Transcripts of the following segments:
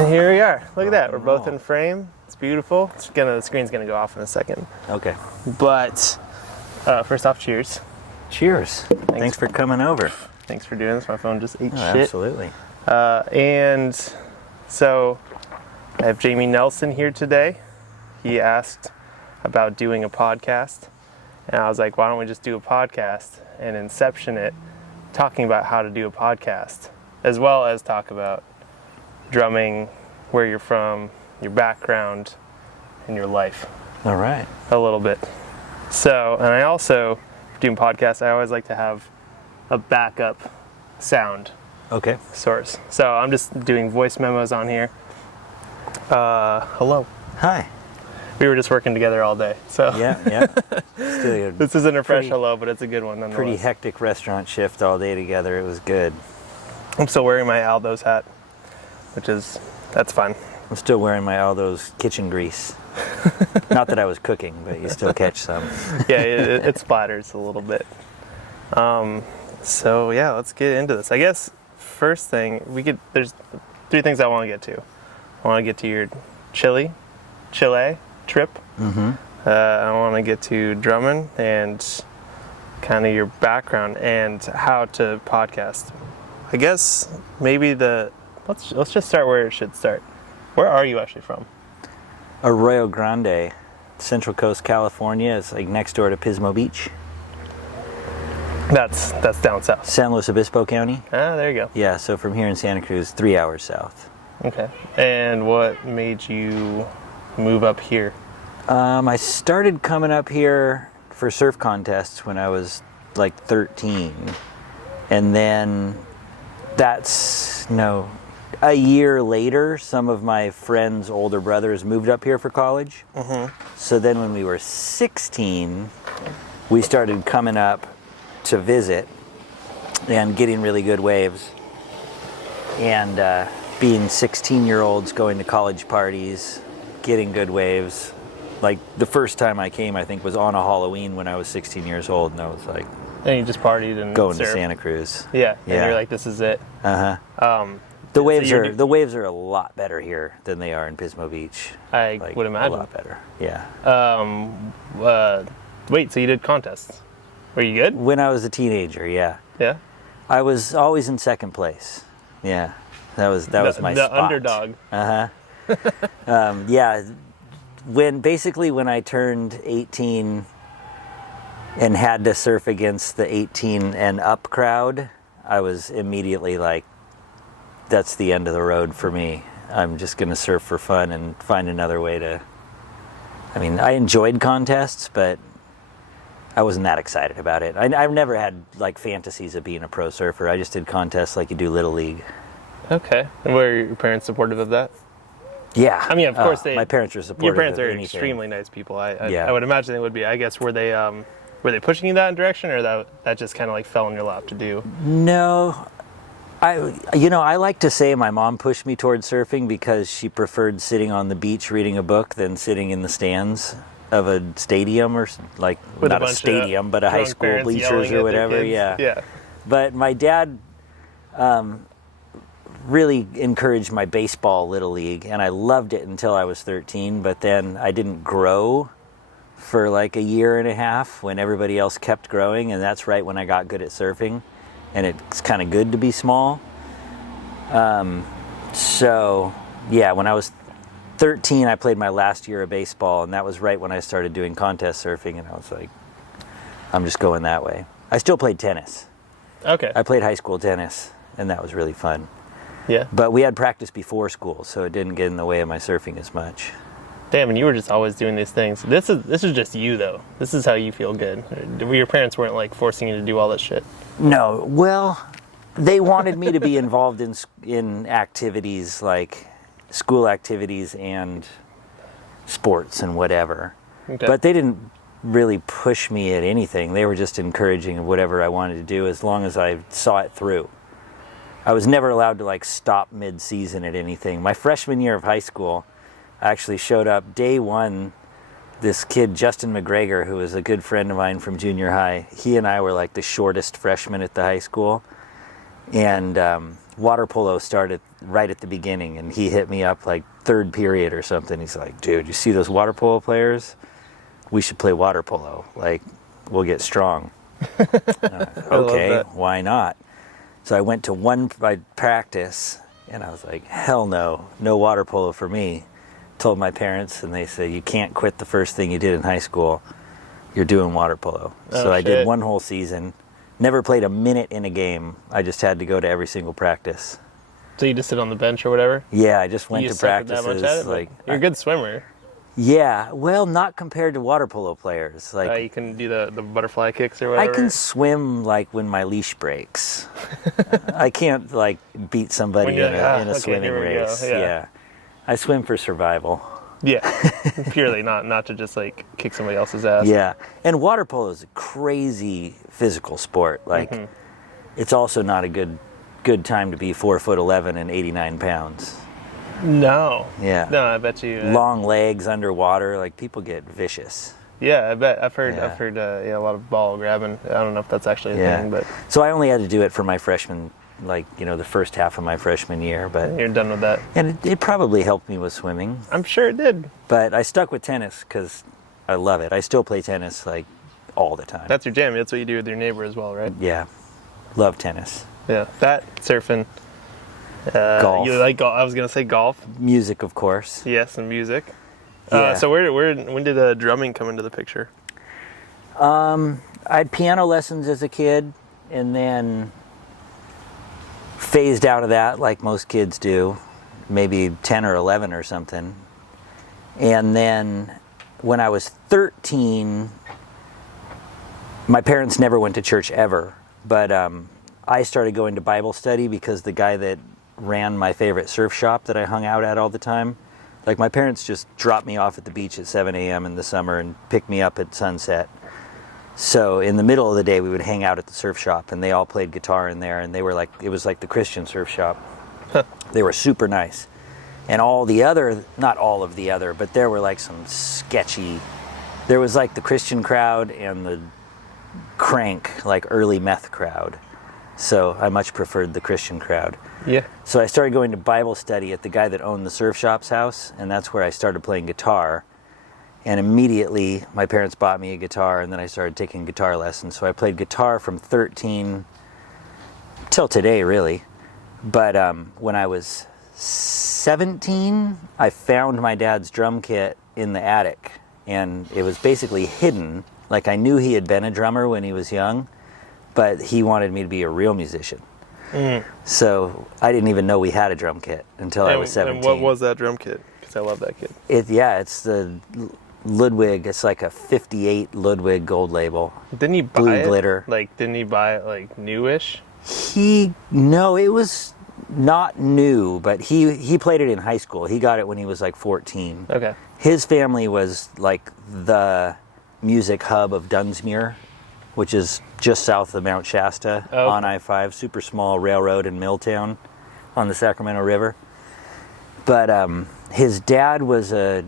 And here we are. Look at that. We're both in frame. It's beautiful. The screen's gonna go off in a second. Okay. But first off, cheers. Cheers. Thanks for coming over. Thanks for doing this. My phone just ate shit. Absolutely. And so I have Jamey Nelson here today. He asked about doing a podcast. And I was like, why don't we just do a podcast and inception it, talking about how to do a podcast, as well as talk about drumming, where you're from, your background, and your life. All right. A little bit. So, and I also, doing podcasts, I always like to have a backup sound source. So I'm just doing voice memos on here. Hello. Hi. We were just working together all day, so. Yeah. Still this isn't a fresh hello, but it's a good one nonetheless. Pretty hectic restaurant shift all day together. It was good. I'm still wearing my Aldo's hat, that's fun. I'm still wearing my Aldo's kitchen grease. Not that I was cooking, but you still catch some. Yeah, it splatters a little bit. So yeah, let's get into this. I guess first thing, there's three things I want to get to. I want to get to your Chile trip. Mm-hmm. I want to get to drumming and kind of your background and how to podcast. I guess maybe let's just start where it should start. Where are you actually from? Arroyo Grande, Central Coast, California. It's like next door to Pismo Beach. That's down south. San Luis Obispo County. Ah, there you go. Yeah, so from here in Santa Cruz, 3 hours south. Okay. And what made you move up here? I started coming up here for surf contests when I was like 13. And then a year later, some of my friends' older brothers moved up here for college. Mm-hmm. So then when we were 16, we started coming up to visit and getting really good waves. And being 16-year-olds going to college parties, getting good waves. Like the first time I came, I think, was on a Halloween when I was 16 years old, and I was like, and you just partied and going surfed. to Santa Cruz. Yeah. And you're like, this is it. The waves are a lot better here than they are in Pismo Beach. I would imagine. A lot better. Yeah. Wait, so you did contests? Were you good? When I was a teenager, yeah. Yeah. I was always in second place. Yeah. That was my spot. The underdog. Yeah. When I turned 18 and had to surf against the 18 and up crowd, I was immediately like, that's the end of the road for me. I'm just going to surf for fun and find another way to... I enjoyed contests, but I wasn't that excited about it. I've never had like fantasies of being a pro surfer. I just did contests like you do Little League. Okay. And were your parents supportive of that? Yeah. Of course my parents are supportive. Your parents are anything. Extremely nice people. I would imagine they would be. I guess were they pushing you that direction, or that just kind of like fell in your lap to do? No. I like to say my mom pushed me towards surfing because she preferred sitting on the beach reading a book than sitting in the stands of a stadium or like with not a stadium but a high school bleachers or whatever. Yeah. But my dad really encouraged my baseball Little League, and I loved it until I was 13, but then I didn't grow for like a year and a half when everybody else kept growing, and that's right when I got good at surfing, and it's kind of good to be small. So yeah, when I was 13, I played my last year of baseball, and that was right when I started doing contest surfing, and I was like, I'm just going that way. I still played tennis. Okay. I played high school tennis, and that was really fun. Yeah. But we had practice before school, so it didn't get in the way of my surfing as much. Damn, and you were just always doing these things. This is just you, though. This is how you feel good. Your parents weren't like forcing you to do all that shit. No. Well, they wanted me to be involved in activities like school activities and sports and whatever. Okay. But they didn't really push me at anything. They were just encouraging of whatever I wanted to do as long as I saw it through. I was never allowed to like stop mid-season at anything. My freshman year of high school, I actually showed up day one. This kid, Justin McGregor, who was a good friend of mine from junior high, he and I were like the shortest freshmen at the high school. And water polo started right at the beginning, and he hit me up like third period or something. He's like, dude, you see those water polo players? We should play water polo. Like, we'll get strong. Okay, why not? So I went to one practice, and I was like, hell no, no water polo for me. Told my parents, and they said, you can't quit the first thing you did in high school. You're doing water polo. So I did one whole season. Never played a minute in a game. I just had to go to every single practice. So you just sit on the bench or whatever? Yeah, I just went to practices. That much at it? Like, you're a good swimmer. Yeah, well, not compared to water polo players. Like, you can do the butterfly kicks or whatever? I can swim like when my leash breaks. I can't like beat somebody in a swimming race. Yeah. I swim for survival. Yeah, purely, not to just like kick somebody else's ass. Yeah, and water polo is a crazy physical sport. Like, it's also not a good time to be 4'11" and 89 pounds. No. Yeah. No, I bet you. Long legs underwater, like people get vicious. Yeah, I bet. I've heard a lot of ball grabbing. I don't know if that's actually a thing, but. So I only had to do it for my freshman, the first half of my freshman year, but. You're done with that. And it probably helped me with swimming. I'm sure it did. But I stuck with tennis because I love it. I still play tennis like all the time. That's your jam. That's what you do with your neighbor as well, right? Yeah, love tennis. Yeah, that, surfing. Golf. You like golf? I was gonna say golf. Music, of course. Yes, and music. Yeah. So when did drumming come into the picture? I had piano lessons as a kid, and then phased out of that like most kids do, maybe 10 or 11 or something. And then when I was 13, my parents never went to church ever, but I started going to Bible study because the guy that ran my favorite surf shop that I hung out at all the time, like my parents just dropped me off at the beach at 7 a.m. in the summer and picked me up at sunset. So in the middle of the day, we would hang out at the surf shop, and they all played guitar in there, and they were like, it was like the Christian surf shop. They were super nice. And not all of the other, but there were like some sketchy, there was like the Christian crowd and the crank, like early meth crowd. So I much preferred the Christian crowd. Yeah. So I started going to Bible study at the guy that owned the surf shop's house, and that's where I started playing guitar. And immediately my parents bought me a guitar, and then I started taking guitar lessons. So I played guitar from 13 till today, really. But when I was 17, I found my dad's drum kit in the attic, and it was basically hidden. Like, I knew he had been a drummer when he was young, but he wanted me to be a real musician. So I didn't even know we had a drum kit until I was 17. And what was that drum kit? Because I love that kit. It's the Ludwig. It's like a 58 Ludwig gold label. Didn't he buy blue it? glitter. Didn't he buy it like newish? No, it was not new, but he played it in high school. He got it when he was like 14. Okay. His family was like the music hub of Dunsmuir, which is just south of Mount Shasta on I-5, super small railroad in Milltown on the Sacramento River. But his dad was a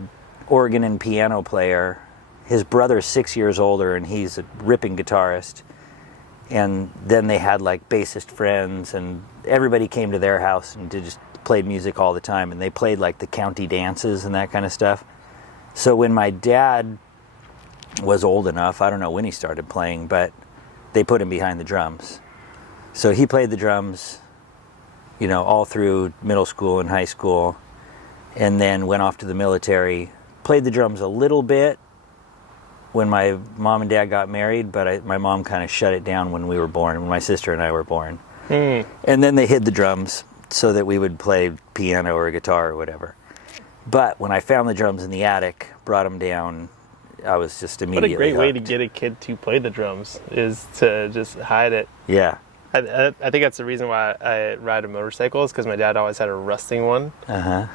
organ and piano player. His brother's 6 years older, and he's a ripping guitarist. And then they had like bassist friends, and everybody came to their house and just played music all the time. And they played like the county dances and that kind of stuff. So when my dad was old enough, I don't know when he started playing, but they put him behind the drums. So he played the drums, all through middle school and high school, and then went off to the military, played the drums a little bit when my mom and dad got married, but my mom kind of shut it down when we were born, when my sister and I were born. And then they hid the drums so that we would play piano or guitar or whatever. But when I found the drums in the attic, brought them down, I was just immediately What a great way to hooked. get a kid to play the drums, is to just hide it. Yeah. I think that's the reason why I ride a motorcycle, is because my dad always had a rusting one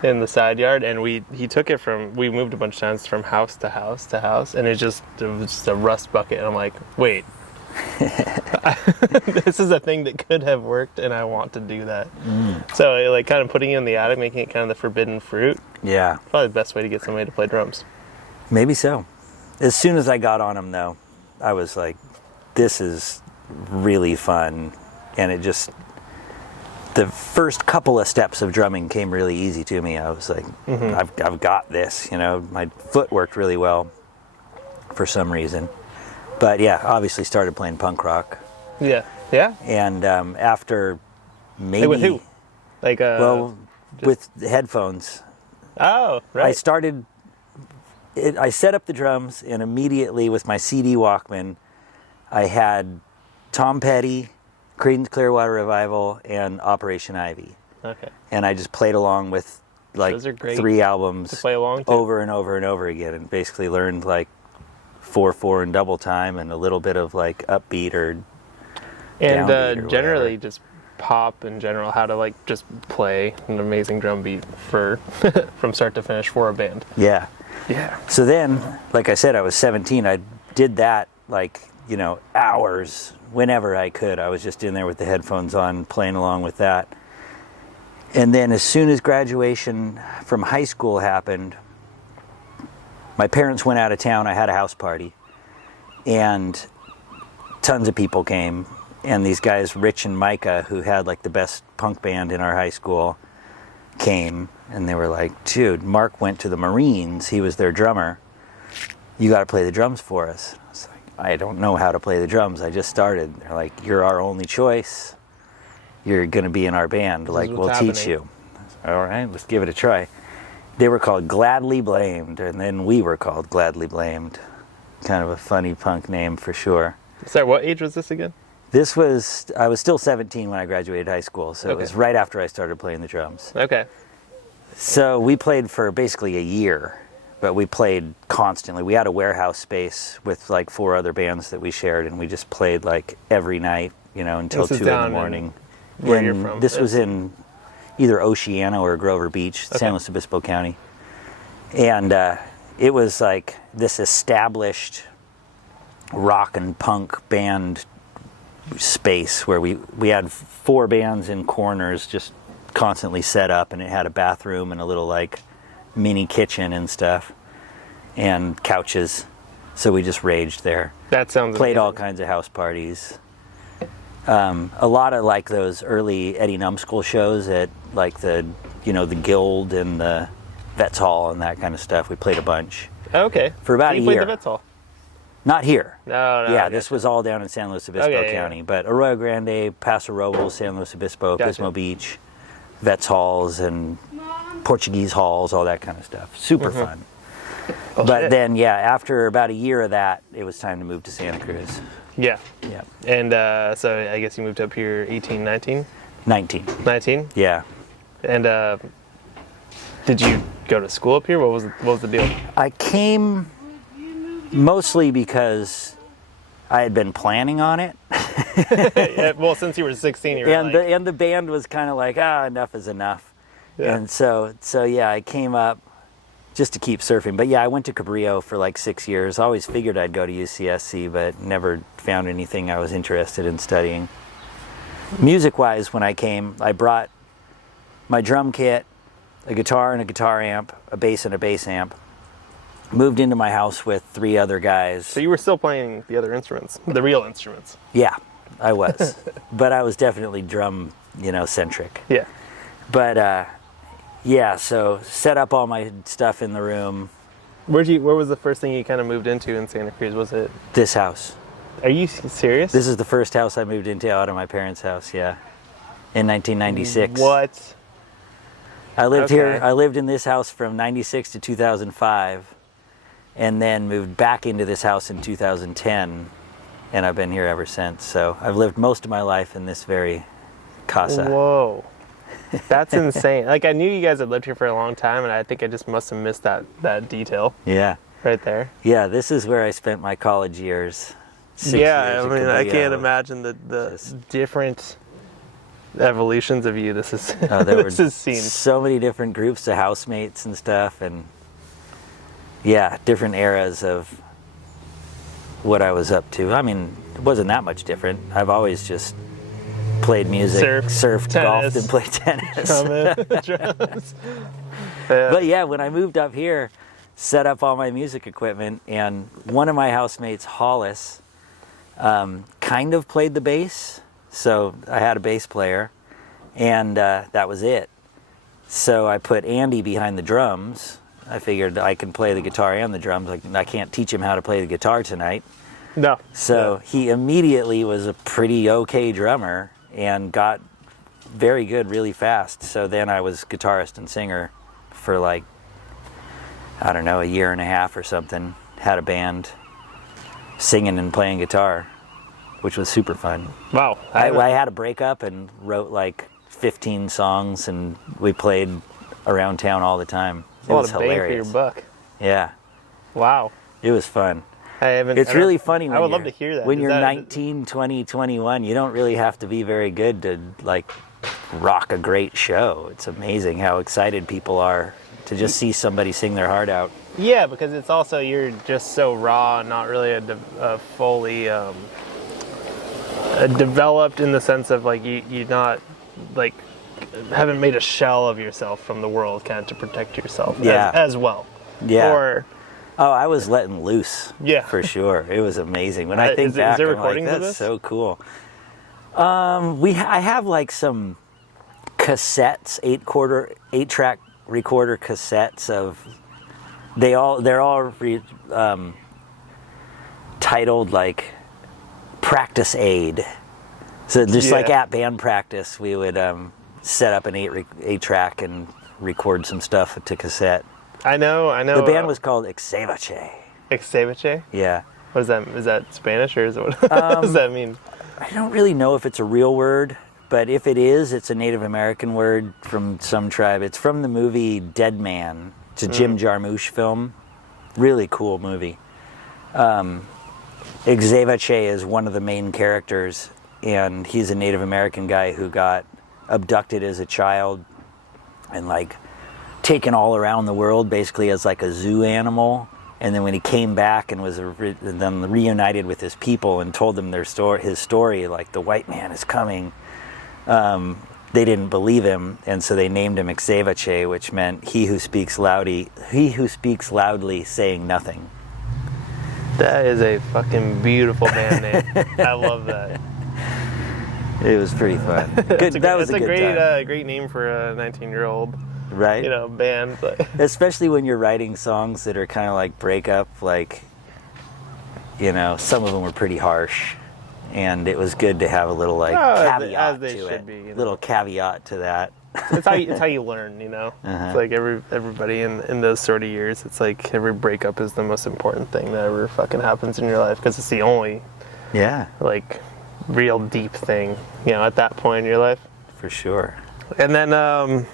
in the side yard, and we moved a bunch of times from house to house to house, and it was just a rust bucket, and I'm like, wait, this is a thing that could have worked, and I want to do that. So like kind of putting it in the attic, making it kind of the forbidden fruit. Yeah. Probably the best way to get somebody to play drums. Maybe so. As soon as I got on them, though, I was like, this is really fun. And it just, the first couple of steps of drumming came really easy to me. I was like, I've got this, my foot worked really well for some reason. But yeah, obviously started playing punk rock. Yeah. And after maybe... Like with who? Like, with headphones. Oh, right. I set up the drums, and immediately with my CD Walkman, I had Tom Petty, Creedence Clearwater Revival, and Operation Ivy. Okay. And I just played along with like 3 albums to play along to. Over and over and over again, and basically learned like 4/4 and double time, and a little bit of like upbeat or downbeat or generally whatever. Just pop in general, how to like just play an amazing drum beat for from start to finish for a band. Yeah. So then, like I said, I was 17. I did that like, hours whenever I could. I was just in there with the headphones on, playing along with that. And then as soon as graduation from high school happened, my parents went out of town. I had a house party, and tons of people came. And these guys, Rich and Micah, who had like the best punk band in our high school, came, and they were like, dude, Mark went to the Marines. He was their drummer. You got to play the drums for us. I was like, I don't know how to play the drums. I just started. They're like, you're our only choice. You're going to be in our band. Like, we'll teach you. All right, let's give it a try. They were called Gladly Blamed, and then we were called Gladly Blamed. Kind of a funny punk name for sure. Sorry, what age was this again? I was still 17 when I graduated high school, so It was right after I started playing the drums. Okay. So we played for basically a year, but we played constantly. We had a warehouse space with like 4 other bands that we shared, and we just played like every night, until 2 in the morning. Where you're from? This was in either Oceana or Grover Beach, San Luis Obispo County. And it was like this established rock and punk band space where we had 4 bands in corners just constantly set up, and it had a bathroom and a little like mini kitchen and stuff and couches, so we just raged there. That sounds played amazing. All kinds of house parties, a lot of like those early Eddie Numskull shows at like the the Guild and the Vets Hall and that kind of stuff. We played a bunch. Okay. For about a you year. played the Vets Hall? Not here. No. Yeah, this was all down in San Luis Obispo County. But Arroyo Grande, Paso Robles, San Luis Obispo, Pismo Beach, Vets Halls, and Portuguese halls, all that kind of stuff. Super fun. Oh, but shit. then, after about a year of that, it was time to move to Santa Cruz. Yeah. Yeah. And so I guess you moved up here 18, 19? 19. 19? Yeah. And did you go to school up here? What was the deal? I came mostly because I had been planning on it. Yeah, well, since you were 16, you were and the band was kind of like, enough is enough. Yeah. And so I came up just to keep surfing. But yeah, I went to Cabrillo for like 6 years. I always figured I'd go to UCSC, but never found anything I was interested in studying. Music-wise, when I came, I brought my drum kit, a guitar and a guitar amp, a bass and a bass amp. Moved into my house with 3 other guys. So you were still playing the other instruments, the real instruments. Yeah, I was. But I was definitely drum, centric. Yeah. But so set up all my stuff in the room. Where was the first thing you kind of moved into in Santa Cruz? Was it This house. Are you serious? This is the first house I moved into out of my parents' house, in 1996. What? I lived here. I lived in this house from 96 to 2005. And then moved back into this house in 2010, and I've been here ever since. So I've lived most of my life in this very casa. Whoa. That's insane. Like, I knew you guys had lived here for a long time, and I think I just must have missed that detail. Yeah. Right there. Yeah, this is where I spent my college years. 6 years I mean, I Cabrillo. can't imagine the different evolutions of you. This is There this were is seen. so many different groups of housemates and stuff, and different eras of what I was up to. I mean, it wasn't that much different. I've always just played music, surfed, golfed, and played tennis. Drums. But yeah, when I moved up here, set up all my music equipment, and one of my housemates, Hollis, kind of played the bass. So I had a bass player, And that was it. So I put Andy behind the drums. I figured I can play the guitar and the drums. I can't teach him how to play the guitar tonight. No. So he immediately was a pretty okay drummer and got very good really fast. So then I was guitarist and singer for like, I don't know, a year and a half or something. Had a band singing and playing guitar, which was super fun. Wow. I had a breakup and wrote like 15 songs, and we played around town all the time. It was hilarious. Bang for your buck. Yeah. Wow. It was fun. It's really funny when I would love to hear that. When you're 19, 20, 21, you don't really have to be very good to like rock a great show. It's amazing how excited people are to just see somebody sing their heart out. Yeah, because it's also, you're just so raw and not really a fully developed in the sense of like you're not like haven't made a shell of yourself from the world kind of to protect yourself as well. Yeah. Or I was letting loose. Yeah. For sure. It was amazing. When I think back, is there I'm like, recordings of that's this? so cool. I have like some cassettes, 8-track recorder cassettes of. They're all titled like practice aid. So just like at band practice, we would set up an 8-track and record some stuff to cassette. I know. The band was called Exevache. Exevache? Yeah. What is that? Is that Spanish or is it what does that mean? I don't really know if it's a real word, but if it is, it's a Native American word from some tribe. It's from the movie Dead Man. It's a Jim Jarmusch film. Really cool movie. Exevache is one of the main characters, and he's a Native American guy who got abducted as a child and like taken all around the world basically as like a zoo animal. And then when he came back and was then reunited with his people and told them his story, like the white man is coming, they didn't believe him, and so they named him Exevache, which meant he who speaks loudly saying nothing. That is a fucking beautiful band name. I love that. It was pretty fun. Good. That was a good time. Great name for a 19-year-old. Right. Band. But. Especially when you're writing songs that are kind of like breakup, like, some of them were pretty harsh, and it was good to have a little caveat to it. Little caveat to that. It's how you learn, It's like everybody in those sort of years, it's like every breakup is the most important thing that ever fucking happens in your life because it's the only like real deep thing, at that point in your life. For sure. And then I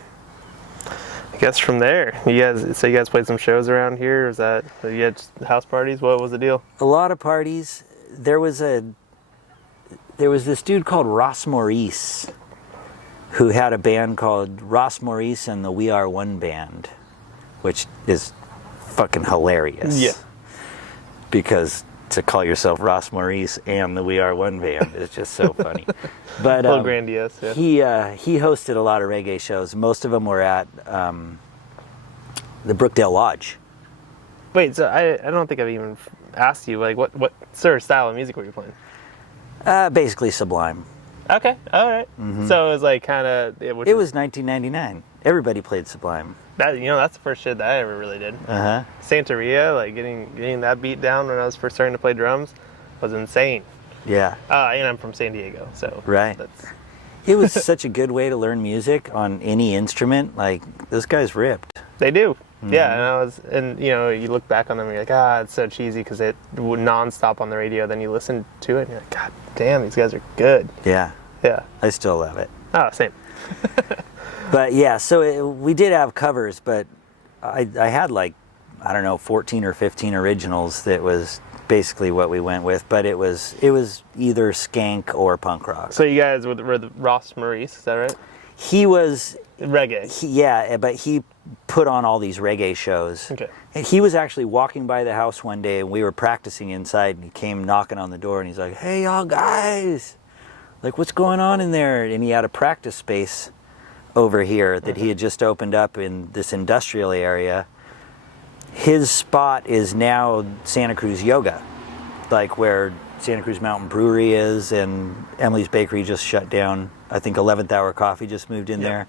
guess from there, you guys played some shows around here. Was that you had house parties? What was the deal? A lot of parties. There was this dude called Ross Maurice who had a band called Ross Maurice and the We Are One Band, which is fucking hilarious. Yeah. Because to call yourself Ross Maurice and the We Are One Band is just so funny. But a little grandiose. Yeah. He hosted a lot of reggae shows. Most of them were at the Brookdale Lodge. Wait, so I don't think I've even asked you, like, what sort of style of music were you playing? Basically Sublime. Okay, all right. Mm-hmm. So it was like kind of. It was 1999. Everybody played Sublime. That's the first shit that I ever really did. Santeria, like getting that beat down when I was first starting to play drums, was insane. Yeah. And I'm from San Diego, so right. It was such a good way to learn music on any instrument. Like those guys ripped. They do. Mm-hmm. Yeah, and you look back on them and you're like, it's so cheesy because it would nonstop on the radio. Then you listen to it and you're like, God damn, these guys are good. Yeah. Yeah. I still love it. Oh, same. But yeah, so we did have covers, but I had 14 or 15 originals. That was basically what we went with, but it was either skank or punk rock. So you guys were the Ross Maurice, is that right? He was reggae. But he put on all these reggae shows. Okay. And he was actually walking by the house one day, and we were practicing inside, and he came knocking on the door, and he's like, "Hey, y'all guys, like, what's going on in there?" And he had a practice space over here that he had just opened up in this industrial area. His spot is now Santa Cruz Yoga, like where Santa Cruz Mountain Brewery is, and Emily's Bakery just shut down. I think 11th Hour Coffee just moved in Yep.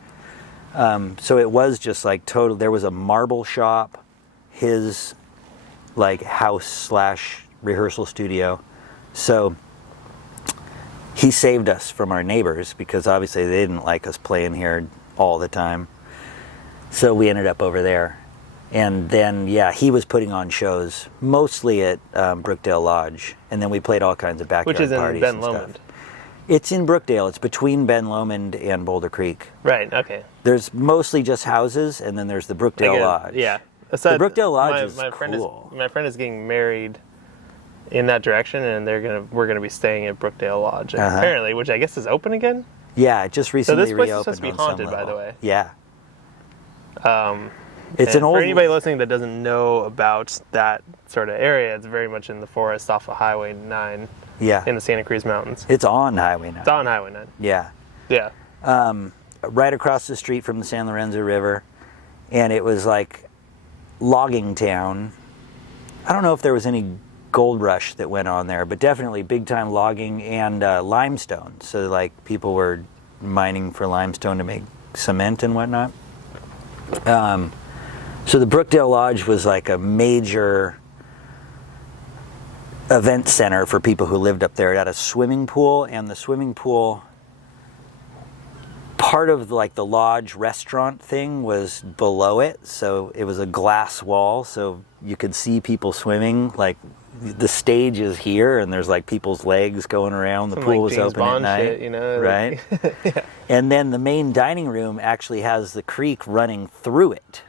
there. So it was just like total. There was a marble shop, his like house / rehearsal studio. So he saved us from our neighbors because obviously they didn't like us playing here all the time. So we ended up over there. And then, yeah, he was putting on shows mostly at Brookdale Lodge. And then we played all kinds of backyard Which is in parties Ben and stuff. Lomond. It's in Brookdale. It's between Ben Lomond and Boulder Creek. Right, okay. There's mostly just houses, and then there's the Brookdale Lodge. Yeah. The Brookdale Lodge is cool. My friend is getting married in that direction, and we're gonna be staying at Brookdale Lodge apparently, which I guess is open again. Yeah, it just recently So this place is reopened supposed to be on some haunted, by level. the way. Yeah. It's an old. For anybody listening that doesn't know about that sort of area, it's very much in the forest off of Highway 9 Yeah. in the Santa Cruz Mountains. It's on Highway 9. It's on Highway 9. Yeah. Yeah. Right across the street from the San Lorenzo River, and it was like logging town. I don't know if there was any gold rush that went on there, but definitely big time logging and limestone. So like people were mining for limestone to make cement and whatnot. So the Brookdale Lodge was like a major event center for people who lived up there. It had a swimming pool, and the swimming pool, part of like the lodge restaurant thing was below it, so it was a glass wall, so you could see people swimming. Like the stage is here, and there's like people's legs going around. The pool like was James open Bond at night, shit, you know? right? Yeah. And then the main dining room actually has the creek running through it.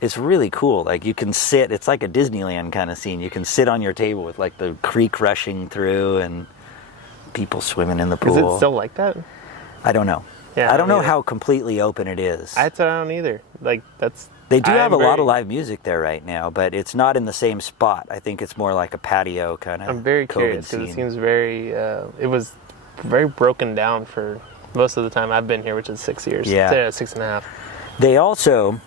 It's really cool. Like you can sit. It's like a Disneyland kind of scene. You can sit on your table with like the creek rushing through and people swimming in the pool. Is it still like that? I don't know. Yeah, I don't know either. how completely open it is. I don't either. Like that's. They do have a lot very- of live music there right now, but it's not in the same spot. I think it's more like a patio kind of. I'm very curious because it seems very. It was very broken down for most of the time I've been here, which is 6 years. Yeah. 6.5. They also,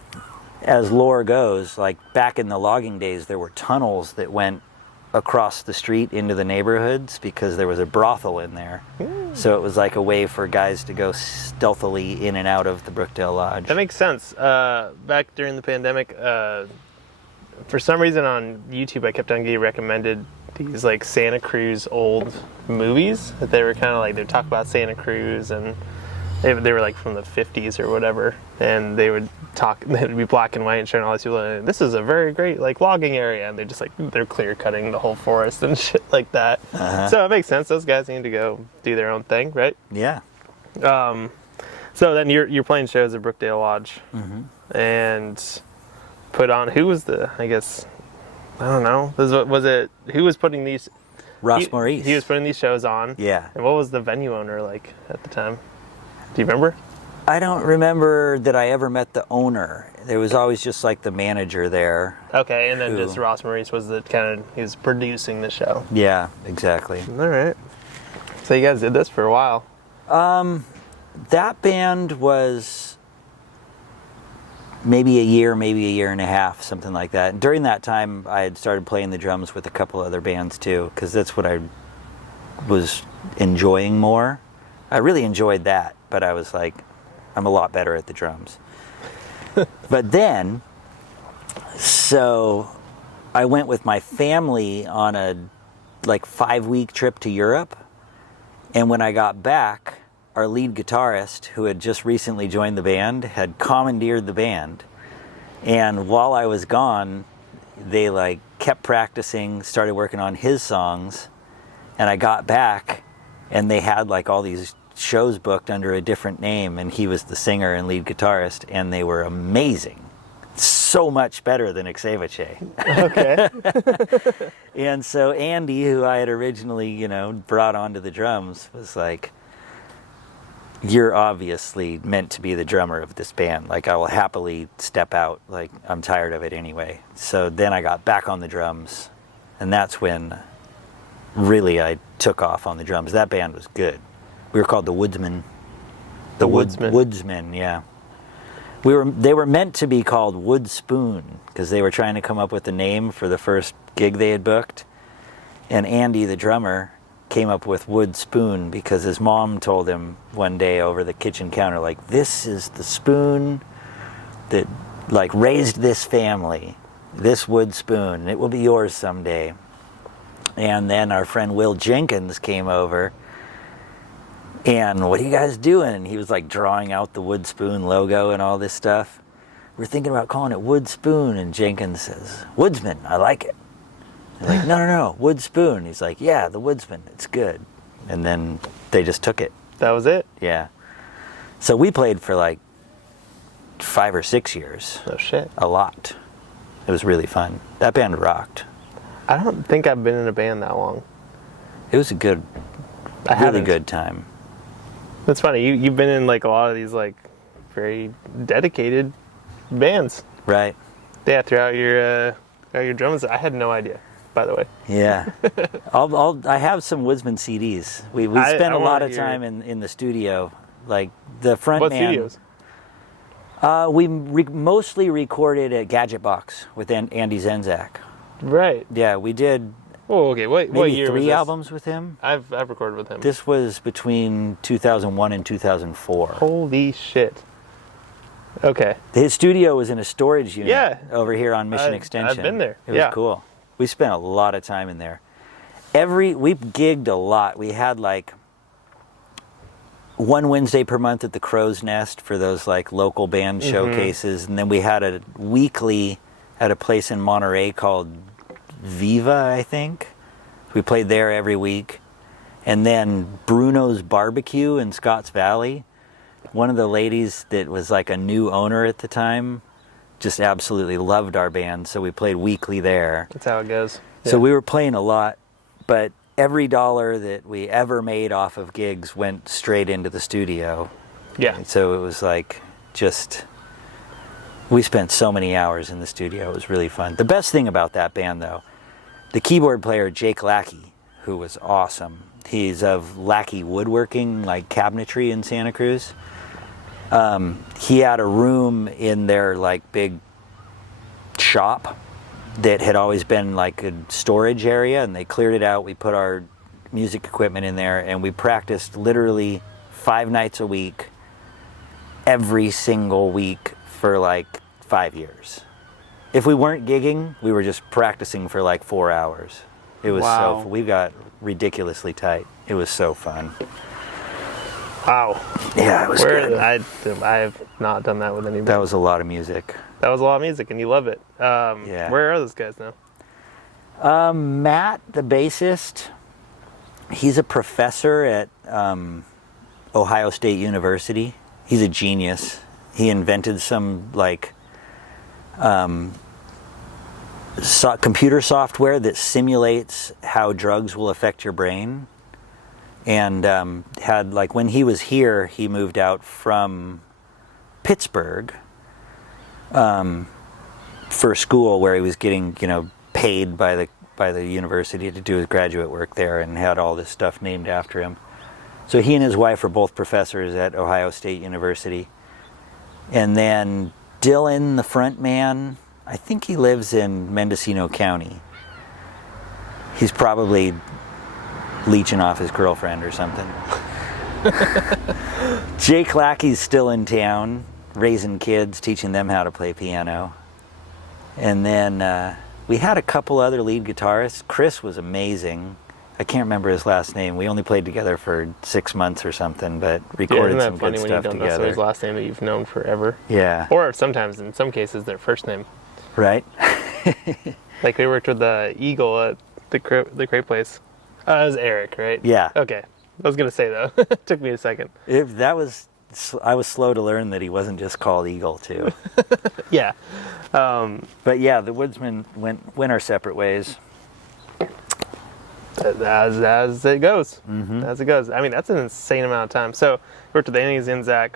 as lore goes, like back in the logging days, there were tunnels that went across the street into the neighborhoods because there was a brothel in there. So it was like a way for guys to go stealthily in and out of the Brookdale Lodge. That makes sense. Back during the pandemic, for some reason on YouTube, I kept on getting recommended these like Santa Cruz old movies that they were kind of like, they'd talk about Santa Cruz, and they were like from the 50s or whatever, and they would talk, they'd be black and white and showing all these people, and this is a very great like logging area, and they're just like, they're clear cutting the whole forest and shit like that. So it makes sense. Those guys need to go do their own thing, right? Yeah. So then you're playing shows at Brookdale Lodge, and put on, who was the, I guess, I don't know, was it who was putting these? Ross Maurice. He was putting these shows on. Yeah. And what was the venue owner like at the time? Do you remember? I don't remember that I ever met the owner. There was always just like the manager there. Okay, and then Who? just Ross Maurice was the kind of, he was producing the show. Yeah, exactly. All right. So you guys did this for a while. That band was maybe a year and a half, something like that. And during that time, I had started playing the drums with a couple other bands too, because that's what I was enjoying more. I really enjoyed that, but I was like, I'm a lot better at the drums. But then, so I went with my family on a like 5-week trip to Europe. And when I got back, our lead guitarist, who had just recently joined the band, had commandeered the band. And while I was gone, they like kept practicing, started working on his songs. And I got back and they had like all these shows booked under a different name, and he was the singer and lead guitarist, and they were amazing. So much better than Xavice. Okay. And so Andy, who I had originally, brought onto the drums, was like, you're obviously meant to be the drummer of this band. Like, I will happily step out. Like, I'm tired of it anyway. So then I got back on the drums, and that's when really I took off on the drums. That band was good. We were called the Woodsmen. The Woodsmen. Woodsmen, yeah. They were meant to be called Wood Spoon because they were trying to come up with a name for the first gig they had booked. And Andy, the drummer, came up with wood spoon because his mom told him one day over the kitchen counter, like, this is the spoon that like raised this family, this wood spoon, and it will be yours someday. And then our friend Will Jenkins came over, and what are you guys doing? And he was like drawing out the wood spoon logo and all this stuff. We're thinking about calling it wood spoon, and Jenkins says, Woodsman, I like it. I'm like, no, wood spoon. He's like, yeah, the Woodsman, it's good. And then they just took it. That was it? Yeah. So we played for like 5 or 6 years. Oh shit. A lot. It was really fun. That band rocked. I don't think I've been in a band that long. It was a good, really good time. That's funny. You've been in like a lot of these like very dedicated bands. Right. Yeah, throughout your drums. I had no idea, by the way. Yeah. I have some Woodsman CDs. We spent a lot of time in the studio. Like the front What man. studios? We mostly recorded at Gadget Box with Andy Zenzak. Right. Yeah, we did. Oh, okay. What year was 3 this? albums with him. I've recorded with him. This was between 2001 and 2004. Holy shit. Okay. His studio was in a storage unit Yeah. over here on Mission Extension. I've been there. It was cool. We spent a lot of time in there. We gigged a lot. We had like one Wednesday per month at the Crow's Nest for those like local band showcases, and then we had a weekly at a place in Monterey called Viva, I think. We played there every week. And then Bruno's Barbecue in Scotts Valley. One of the ladies that was like a new owner at the time just absolutely loved our band, so we played weekly there. That's how it goes. Yeah. So we were playing a lot, but every dollar that we ever made off of gigs went straight into the studio. Yeah. And so it was like we spent so many hours in the studio. It was really fun. The best thing about that band, though, the keyboard player, Jake Lackey, who was awesome. He's of Lackey Woodworking, like cabinetry in Santa Cruz. He had a room in their like big shop that had always been like a storage area, and they cleared it out. We put our music equipment in there, and we practiced literally 5 nights a week, every single week for like 5 years. If we weren't gigging, we were just practicing for like 4 hours. It was we got ridiculously tight. It was so fun. Wow. Yeah, it was good. I have not done that with anybody. That was a lot of music. That was a lot of music, and you love it. Yeah. Where are those guys now? Matt, the bassist, he's a professor at Ohio State University. He's a genius. He invented some like computer software that simulates how drugs will affect your brain. And had like when he was here, he moved out from Pittsburgh for school, where he was getting paid by the university to do his graduate work there, and had all this stuff named after him. So he and his wife are both professors at Ohio State University. And then Dylan, the front man, I think he lives in Mendocino County. He's probably leeching off his girlfriend or something. Jake Lackey's still in town, raising kids, teaching them how to play piano. And then we had a couple other lead guitarists. Chris was amazing. I can't remember his last name. We only played together for 6 months or something, but recorded some good stuff together. That's his last name that you've known forever. Yeah. Or sometimes, in some cases, their first name. Right. Like we worked with the Eagle at the Crate place. It was Eric, right? Yeah. Okay. I was going to say, though. It took me a second. I was slow to learn that he wasn't just called Eagle, too. Yeah. But yeah, the Woodsmen went our separate ways. As it goes. Mm-hmm. As it goes. I mean, that's an insane amount of time. So, we worked with Andy Zenzak,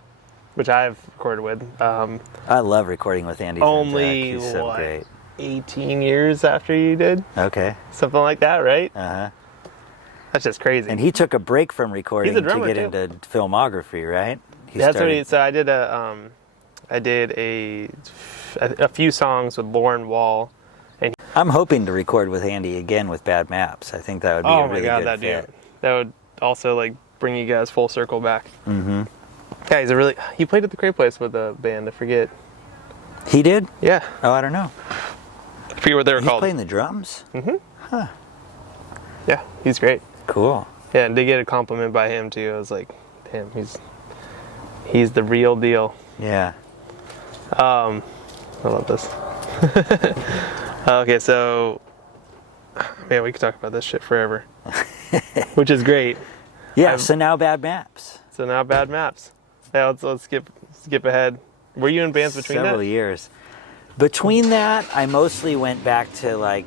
which I've recorded with. I love recording with Andy only, Zenzak. He's so great. 18 years after you did? Okay. Something like that, right? Uh-huh. That's just crazy. And he took a break from recording to get too. into filmography, right? So I did a few songs with Lauren Wall. And I'm hoping to record with Andy again with Bad Maps. I think that would be a really good fit. that would also like bring you guys full circle back. Mm-hmm. Yeah, he played at the Cray Place with a band, I forget. He did? Yeah. Oh, I don't know. I forget what they were He's called. playing the drums? Mm-hmm. Huh. Yeah, he's great. Cool. Yeah, and to get a compliment by him too, I was like, damn, he's the real deal. Yeah. I love this. Okay, so man, we could talk about this shit forever, which is great. Yeah. So now Bad Maps. So now Bad Maps. Yeah, let's skip ahead. Were you in bands between Several that? years. Between that, I mostly went back to like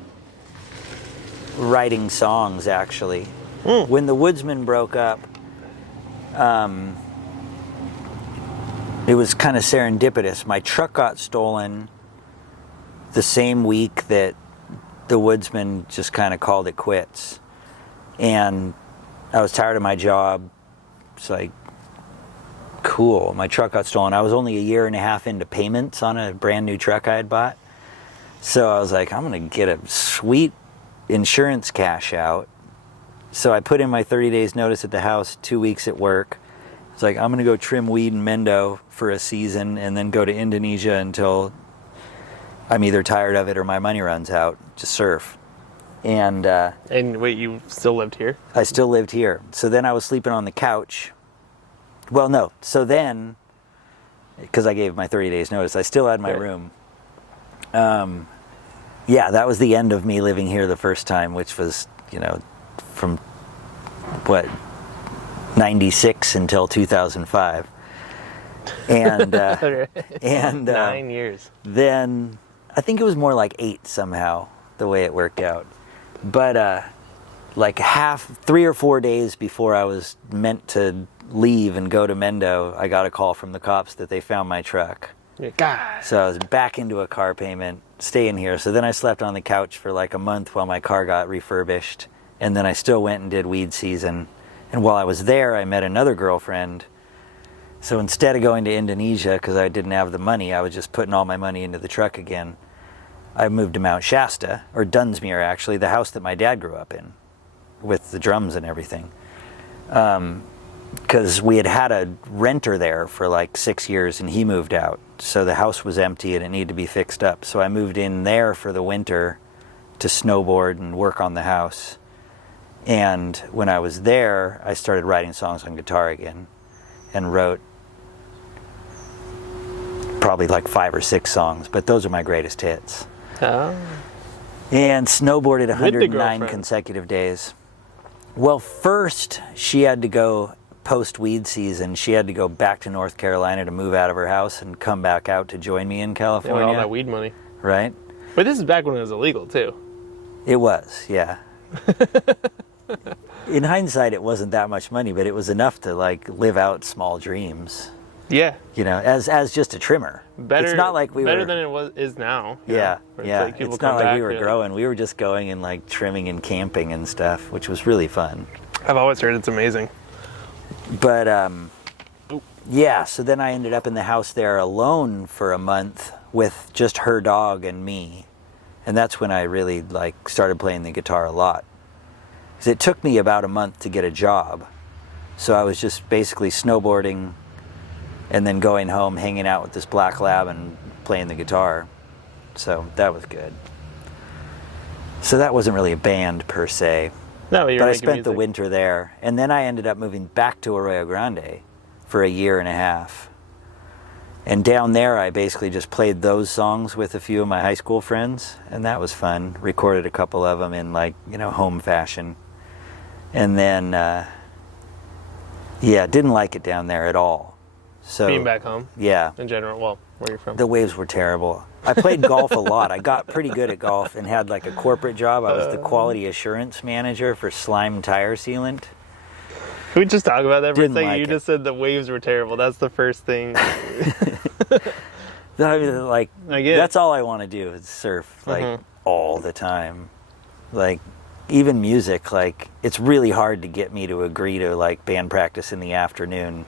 writing songs. Actually, when the Woodsman broke up, it was kind of serendipitous. My truck got stolen the same week that the Woodsman just kind of called it quits, and I was tired of my job. It's like, cool, my truck got stolen. I was only a year and a half into payments on a brand new truck I had bought. So I was like, I'm going to get a sweet insurance cash out. So I put in my 30 days notice at the house, 2 weeks at work. It's like, I'm going to go trim weed in Mendo for a season and then go to Indonesia until I'm either tired of it or my money runs out to surf. And wait, you still lived here? I still lived here. So then I was sleeping on the couch. Well, no. So then, because I gave my 30 days notice, I still had my room. Yeah, that was the end of me living here the first time, which was, from, 96 until 2005. And, and 9 years. Then, I think it was more like 8 somehow, the way it worked out. But, like 3 or 4 days before I was meant to leave and go to Mendo, I got a call from the cops that they found my truck. God. So I was back into a car payment, staying here. So then I slept on the couch for like a month while my car got refurbished. And then I still went and did weed season. And while I was there, I met another girlfriend. So instead of going to Indonesia, because I didn't have the money, I was just putting all my money into the truck again. I moved to Mount Shasta, or Dunsmuir actually, the house that my dad grew up in, with the drums and everything. Because we had a renter there for like 6 years and he moved out. So the house was empty and it needed to be fixed up. So I moved in there for the winter to snowboard and work on the house. And when I was there, I started writing songs on guitar again and wrote probably like 5 or 6 songs, but those are my greatest hits. Oh. And snowboarded 109 consecutive days. Well, first she had to go post-weed season. She had to go back to North Carolina to move out of her house and come back out to join me in California. Yeah, all that weed money. Right? But this is back when it was illegal, too. It was, yeah. In hindsight, it wasn't that much money, but it was enough to like live out small dreams. Yeah. As just a trimmer. Better. It's not like better than it is now. Yeah, yeah. Like it's not like we were growing. We were just going and like trimming and camping and stuff, which was really fun. I've always heard it's amazing. But yeah. So then I ended up in the house there alone for a month with just her dog and me, and that's when I really like started playing the guitar a lot. Because it took me about a month to get a job, so I was just basically snowboarding and then going home, hanging out with this black lab and playing the guitar. So that was good. So that wasn't really a band per se. No, but I spent the winter there. And then I ended up moving back to Arroyo Grande for a year and a half. And down there I basically just played those songs with a few of my high school friends. And that was fun. Recorded a couple of them in like, home fashion. And then, didn't like it down there at all. So being back home? Yeah. In general, well, where you're from? The waves were terrible. I played golf a lot. I got pretty good at golf and had like a corporate job. I was the quality assurance manager for Slime Tire Sealant. Can we just talk about that for a second? Like you just said the waves were terrible. That's the first thing. Like, that's all I want to do is surf, like, all the time. Like, even music, like, it's really hard to get me to agree to, like, band practice in the afternoon.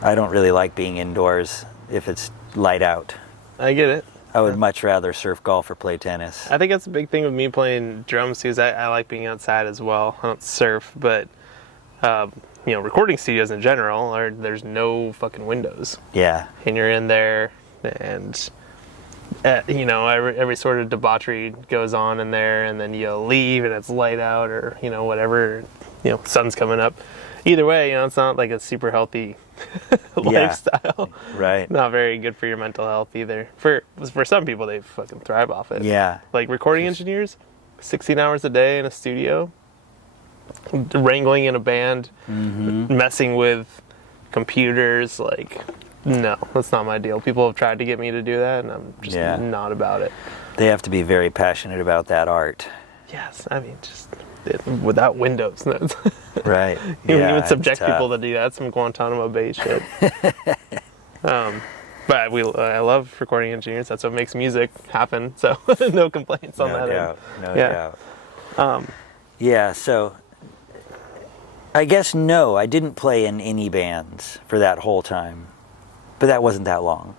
I don't really like being indoors if it's light out. I get it. I would much rather surf, golf, or play tennis. I think that's a big thing with me playing drums, too, is I like being outside as well. I don't surf, but recording studios in general, there's no fucking windows. Yeah. And you're in there, and every sort of debauchery goes on in there, and then you leave and it's light out, or whatever, sun's coming up. Either way, it's not like a super healthy lifestyle. Right. Not very good for your mental health either. For some people, they fucking thrive off it. Yeah. Like recording engineers, 16 hours a day in a studio, wrangling in a band, messing with computers, like, no, that's not my deal. People have tried to get me to do that, and I'm just not about it. They have to be very passionate about that art. Yes, I mean, just without windows. Right. You would subject people to do that, some Guantanamo Bay shit. But I love recording engineers. That's what makes music happen. So no complaints on that end. No doubt. Yeah, so I guess I didn't play in any bands for that whole time. But that wasn't that long.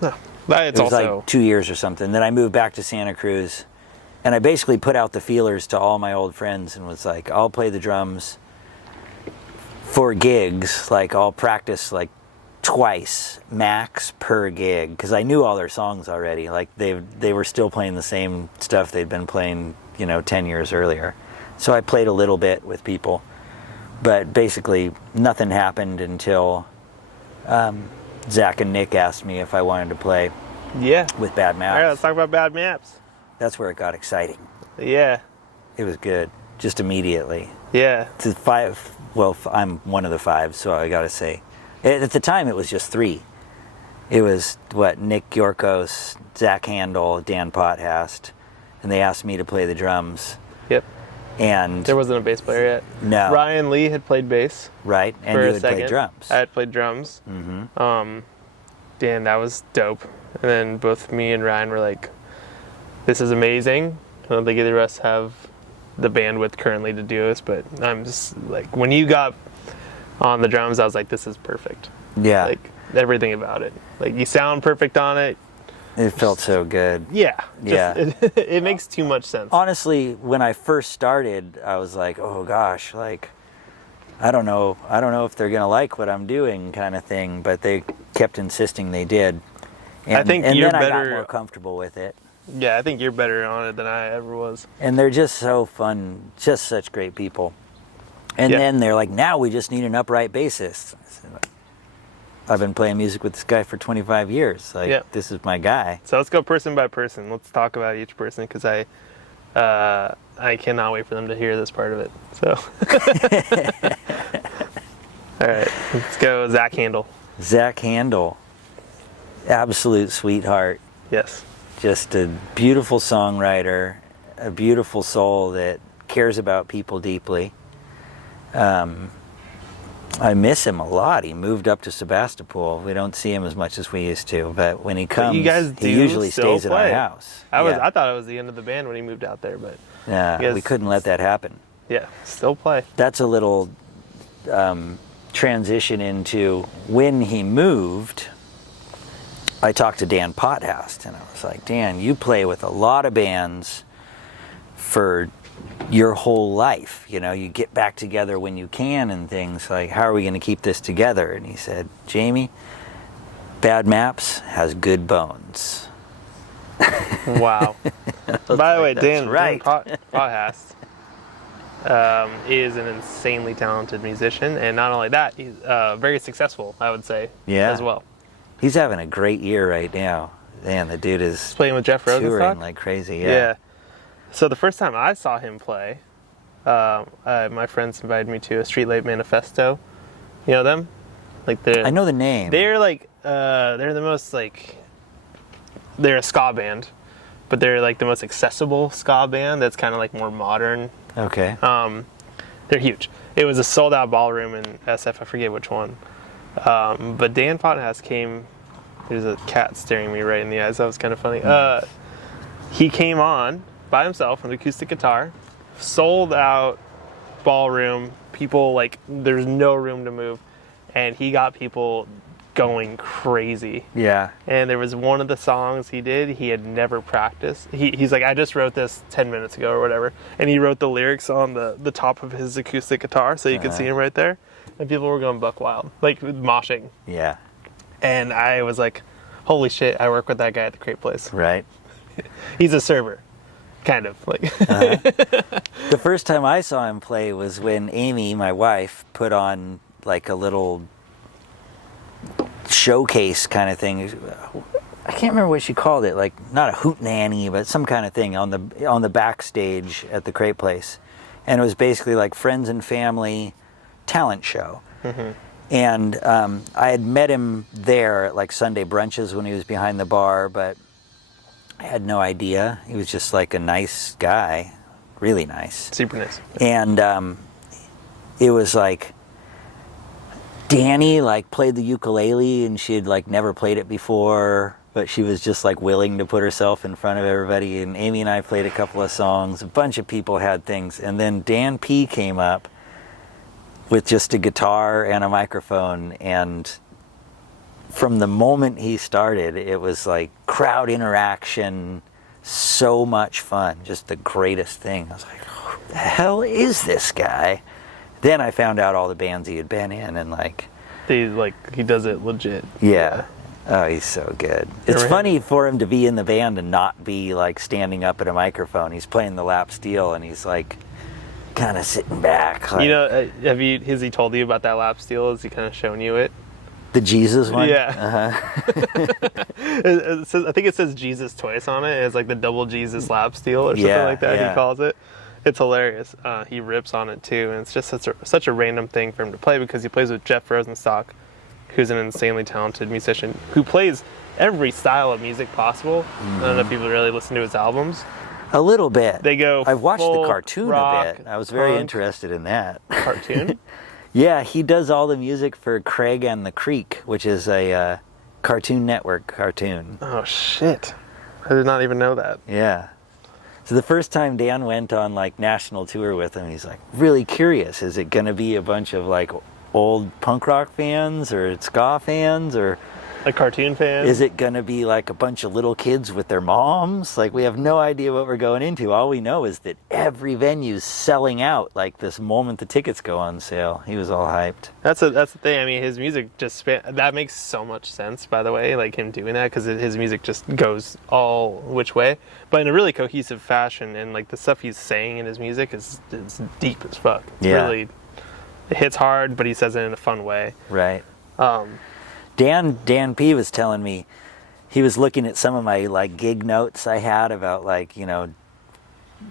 No, it was like 2 years or something. Then I moved back to Santa Cruz, and I basically put out the feelers to all my old friends and was like, I'll play the drums for gigs. Like, I'll practice like twice max per gig, because I knew all their songs already. Like, they were still playing the same stuff they'd been playing 10 years earlier. So I played a little bit with people, but basically nothing happened until Zach and Nick asked me if I wanted to play with Bad Maps. All right, let's talk about Bad Maps. That's where it got exciting. Yeah. It was good, just immediately. Yeah. To 5, well, I'm one of the 5, so I gotta say. At the time, it was just 3. It was, Nick Yorkos, Zach Handel, Dan Pothast, and they asked me to play the drums. Yep. And there wasn't a bass player yet. No. Ryan Lee had played bass. Right, and you had played drums. I had played drums. Dan, that was dope. And then both me and Ryan were like, this is amazing. I don't think either of us have the bandwidth currently to do this, but I'm just like, when you got on the drums, I was like, this is perfect. Yeah. Like, everything about it. Like, you sound perfect on it. It felt so good. Yeah. Yeah. It makes too much sense. Honestly, when I first started, I was like, oh gosh, like, I don't know if they're going to like what I'm doing, kind of thing, but they kept insisting they did. And, I think you're better. I got more comfortable with it. Yeah, I think you're better on it than I ever was. And they're just so fun, just such great people. And then they're like, now we just need an upright bassist. I said, I've been playing music with this guy for 25 years. Like, this is my guy. So let's go person by person. Let's talk about each person, because I cannot wait for them to hear this part of it. So, all right, let's go. Zach Handel. Zach Handel, absolute sweetheart. Yes. Just a beautiful songwriter, a beautiful soul that cares about people deeply. I miss him a lot. He moved up to Sebastopol. We don't see him as much as we used to, but when he comes, he usually stays at our house. I thought it was the end of the band when he moved out there, but we couldn't let that happen. Yeah, still play. That's a little transition into when he moved. I talked to Dan Pothast, and I was like, Dan, you play with a lot of bands for your whole life. You get back together when you can and things. Like, how are we going to keep this together? And he said, Jamey, Bad Maps has good bones. Wow. By the way, Dan Pothast is an insanely talented musician, and not only that, he's very successful, I would say, as well. He's having a great year right now. Man, the dude is playing with Jeff Rosenstock? Touring like crazy. Yeah. So the first time I saw him play, my friends invited me to a Street Light Manifesto. You know them? I know the name. They're like, they're the most like, they're a ska band, but they're like the most accessible ska band that's kind of like more modern. Okay. They're huge. It was a sold out ballroom in SF, I forget which one. But Dan Pothast came, there's a cat staring me right in the eyes, that was kind of funny. He came on by himself with an acoustic guitar, sold out ballroom, people like, there's no room to move, and he got people going crazy. Yeah. And there was one of the songs he did, he had never practiced. He's like, I just wrote this 10 minutes ago or whatever. And he wrote the lyrics on the top of his acoustic guitar, so you could see him right there. And people were going buck wild, like moshing. Yeah. And I was like, holy shit, I work with that guy at the Crate Place. Right. He's a server, kind of. Like. The first time I saw him play was when Amy, my wife, put on like a little showcase kind of thing. I can't remember what she called it, like not a hootenanny, but some kind of thing on the backstage at the Crate Place. And it was basically like friends and family talent show. Mm-hmm. And I had met him there at like Sunday brunches when he was behind the bar, but I had no idea. He was just like a nice guy, really nice. Super nice. And it was like Danny like played the ukulele, and she had like never played it before, but she was just like willing to put herself in front of everybody. And Amy and I played a couple of songs. A bunch of people had things. And then Dan P came up with just a guitar and a microphone, and from the moment he started, it was like crowd interaction, so much fun, just the greatest thing. I was like, who the hell is this guy? Then I found out all the bands he had been in, and he does it legit. Yeah. Oh, he's so good. It's funny for him to be in the band and not be like standing up at a microphone. He's playing the lap steel, and he's like kind of sitting back. Like, you know, has he told you about that lap steel? Has he kind of shown you it? The Jesus one? Yeah. I think it says Jesus twice on it. It's like the double Jesus lap steel or something like that, he calls it. It's hilarious. He rips on it too, and it's just such a random thing for him to play, because he plays with Jeff Rosenstock, who's an insanely talented musician who plays every style of music possible. Mm-hmm. I don't know if people really listen to his albums. A little bit. They go. I've watched the cartoon rock, a bit. I was very interested in that. Cartoon? Yeah, he does all the music for Craig and the Creek, which is a Cartoon Network cartoon. Oh, shit. I did not even know that. Yeah. So the first time Dan went on like national tour with him, he's like really curious. Is it going to be a bunch of like old punk rock fans or ska fans, or a cartoon fan? Is it going to be like a bunch of little kids with their moms? Like, we have no idea what we're going into. All we know is that every venue's selling out like this moment the tickets go on sale. He was all hyped. That's the thing. I mean, his music that makes so much sense, by the way, like him doing that, because his music just goes all which way, but in a really cohesive fashion. And like the stuff he's saying in his music is deep as fuck. It's really, it hits hard, but he says it in a fun way. Right. Dan P was telling me, he was looking at some of my like gig notes I had about like, you know,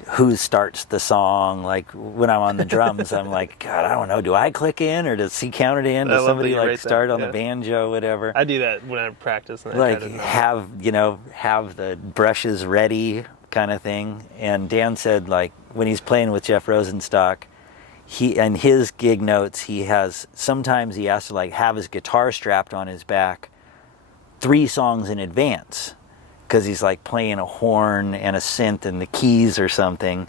who starts the song. Like when I'm on the drums, I'm like, God, I don't know. Do I click in, or does he count it in? Does somebody like start on the banjo, whatever? I do that when I practice. And like have the brushes ready kind of thing. And Dan said like when he's playing with Jeff Rosenstock, and his gig notes, sometimes he has to like have his guitar strapped on his back 3 songs in advance, because he's like playing a horn and a synth and the keys or something,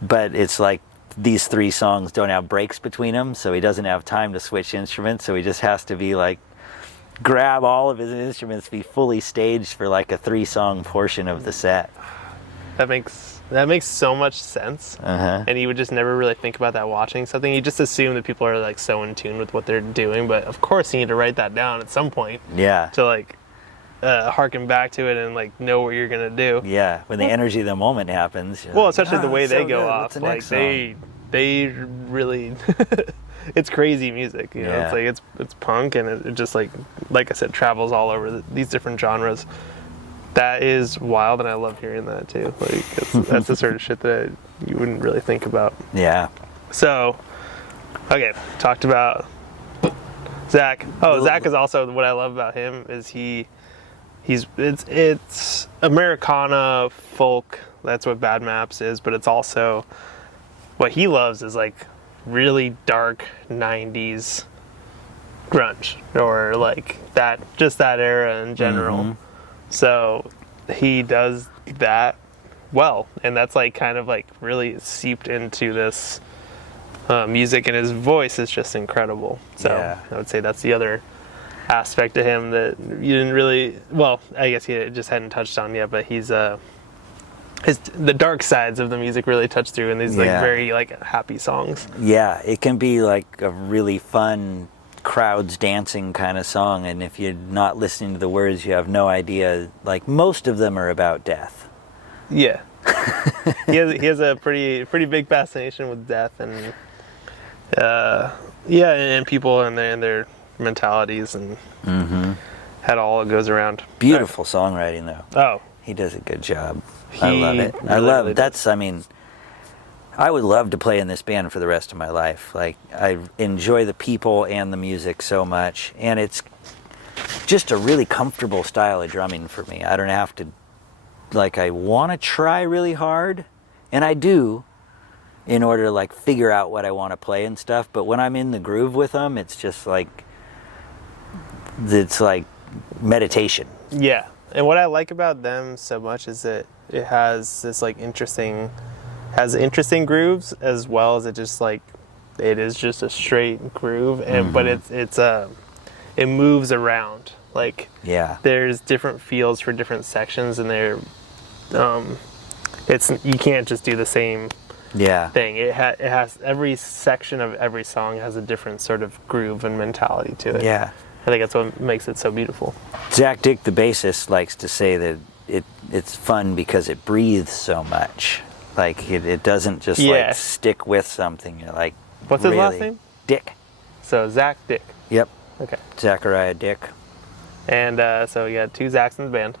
but it's like these 3 songs don't have breaks between them, so he doesn't have time to switch instruments, so he just has to be like grab all of his instruments, be fully staged for like a 3-song portion of the set. That makes so much sense. And you would just never really think about that watching something. You just assume that people are like so in tune with what they're doing, but of course you need to write that down at some point. Yeah. To like harken back to it and like know what you're gonna do. Yeah. When the energy of the moment happens. Well, like, especially the way they go off. Like they really it's crazy music. You know, it's like it's punk, and it just like I said, travels all over these different genres. That is wild, and I love hearing that too. Like that's the sort of shit that you wouldn't really think about. Yeah. So, okay, talked about Zach. Oh, Zach is also, what I love about him is it's Americana folk. That's what Bad Maps is, but it's also what he loves is like really dark 90s grunge, or like that era in general. Mm-hmm. So he does that well, and that's like kind of like really seeped into this music, and his voice is just incredible. So I would say that's the other aspect to him that you didn't really, well, I guess you just hadn't touched on yet, but he's the dark sides of the music really touch through in these like very like happy songs. Yeah, it can be like a really fun crowds dancing kind of song, and if you're not listening to the words, you have no idea. Like most of them are about death. Yeah. he has a pretty big fascination with death and and people and their mentalities and how all it goes around. Beautiful songwriting though. Oh, he does a good job. I love it. Really, I love really that's. I mean, I would love to play in this band for the rest of my life. Like I enjoy the people and the music so much, and it's just a really comfortable style of drumming for me. I don't have to. Like I want to try really hard, and I do, in order to like figure out what I want to play and stuff. But when I'm in the groove with them, it's just like meditation. Yeah, and what I like about them so much is that it has this like interesting grooves as well as it is just a straight groove, and but it moves around. Like there's different feels for different sections, and you can't just do the same thing. It has every section of every song has a different sort of groove and mentality to it. Yeah, I think that's what makes it so beautiful. Zach Dick, the bassist, likes to say that it's fun because it breathes so much. Like it doesn't just like stick with something. You're like, what's his last name? Dick. So Zach Dick. Yep. Okay. Zachariah Dick. And so you got two Zachs in the band.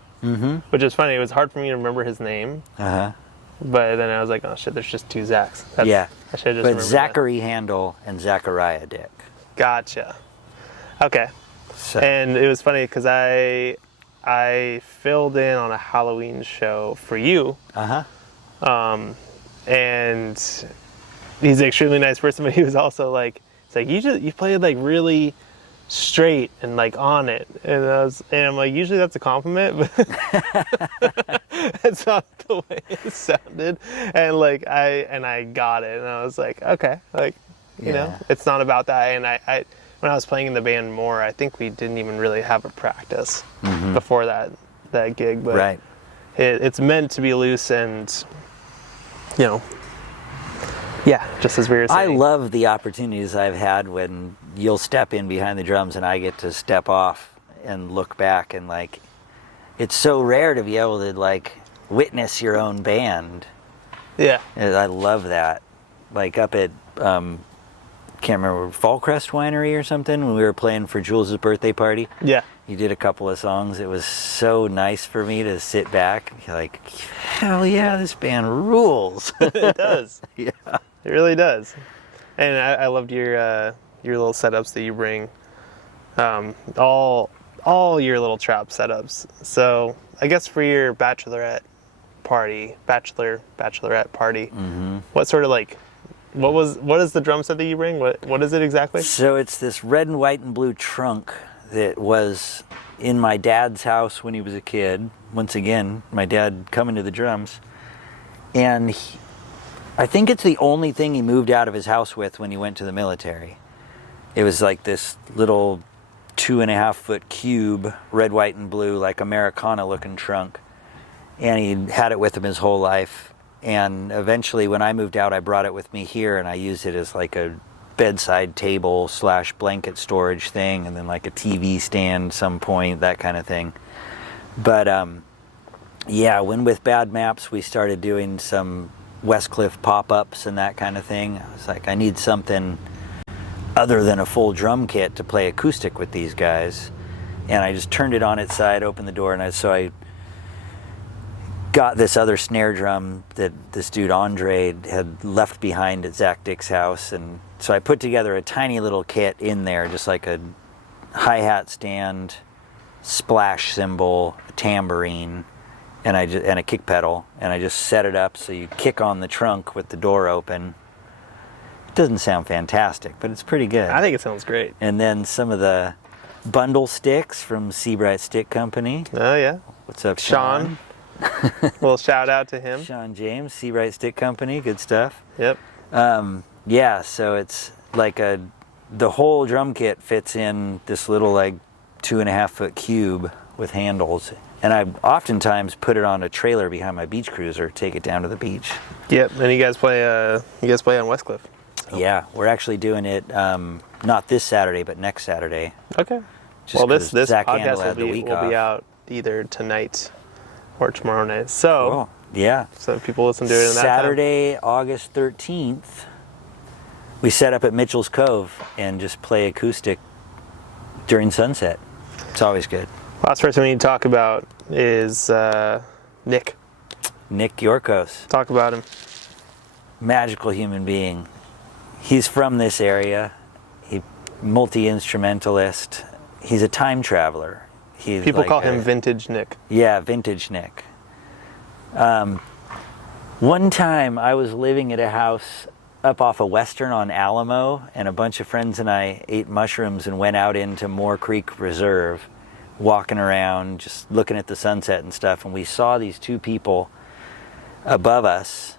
Which is funny. It was hard for me to remember his name. But then I was like, oh shit, there's just two Zachs. I should have just But Zachary Handel and Zachariah Dick. Gotcha. Okay. So. And it was funny because I filled in on a Halloween show for you. And he's an extremely nice person, but he was also like, it's like you played like really straight and like on it, and I'm like, usually that's a compliment, but that's not the way it sounded, and I got it, and I was like, okay, like you know, it's not about that. And I when I was playing in the band more, I think we didn't even really have a practice before that gig, but it's meant to be loose and just as we were saying. I love the opportunities I've had when you'll step in behind the drums and I get to step off and look back, and like it's so rare to be able to like witness your own band. Yeah. And I love that. Like up at can't remember, Fallcrest Winery or something, when we were playing for Jules' birthday party. Yeah. You did a couple of songs. It was so nice for me to sit back. You're like, hell yeah, this band rules. It does. Yeah. It really does. And I loved your little setups that you bring. All your little trap setups. So I guess for your bachelorette party, what sort of like, what is the drum set that you bring? What is it exactly? So it's this red and white and blue trunk that was in my dad's house when he was a kid. Once again, my dad coming to the drums. And I think it's the only thing he moved out of his house with when he went to the military. It was like this little 2.5 foot cube, red, white, and blue, like Americana looking trunk. And he had it with him his whole life. And eventually when I moved out, I brought it with me here, and I used it as like a bedside table / blanket storage thing, and then like a TV stand some point, that kind of thing. But when with Bad Maps we started doing some Westcliff pop-ups and that kind of thing, I was like, I need something other than a full drum kit to play acoustic with these guys. And I just turned it on its side, opened the door, and I got this other snare drum that this dude Andre had left behind at Zach Dick's house, and so I put together a tiny little kit in there, just like a hi-hat stand, splash cymbal, a tambourine, and a kick pedal, and I just set it up so you kick on the trunk with the door open. It doesn't sound fantastic, but it's pretty good. I think it sounds great. And then some of the bundle sticks from Seabright Stick Company. Oh yeah. What's up, Sean? Well, shout out to him. Sean James, Seabright Stick Company, good stuff. Yep. So it's like the whole drum kit fits in this little like 2.5-foot cube with handles, and I oftentimes put it on a trailer behind my beach cruiser, take it down to the beach. Yep. And you guys play on Westcliff. So. Yeah, we're actually doing it not this Saturday, but next Saturday. Okay. Just well, this Zach podcast Handel had the week will off. be out either tonight or tomorrow night. So, Cool. Yeah. So people listen to it in that Saturday, August 13th, we set up at Mitchell's Cove and just play acoustic during sunset. It's always good. Last person we need to talk about is Nick. Nick Yorkos. Talk about him. Magical human being. He's from this area. He multi-instrumentalist. He's a time traveler. He's People like call him Vintage Nick. Yeah, Vintage Nick. One time I was living at a house up off of Western on Alamo, and a bunch of friends and I ate mushrooms and went out into Moore Creek Reserve, walking around, just looking at the sunset and stuff, and we saw these two people above us.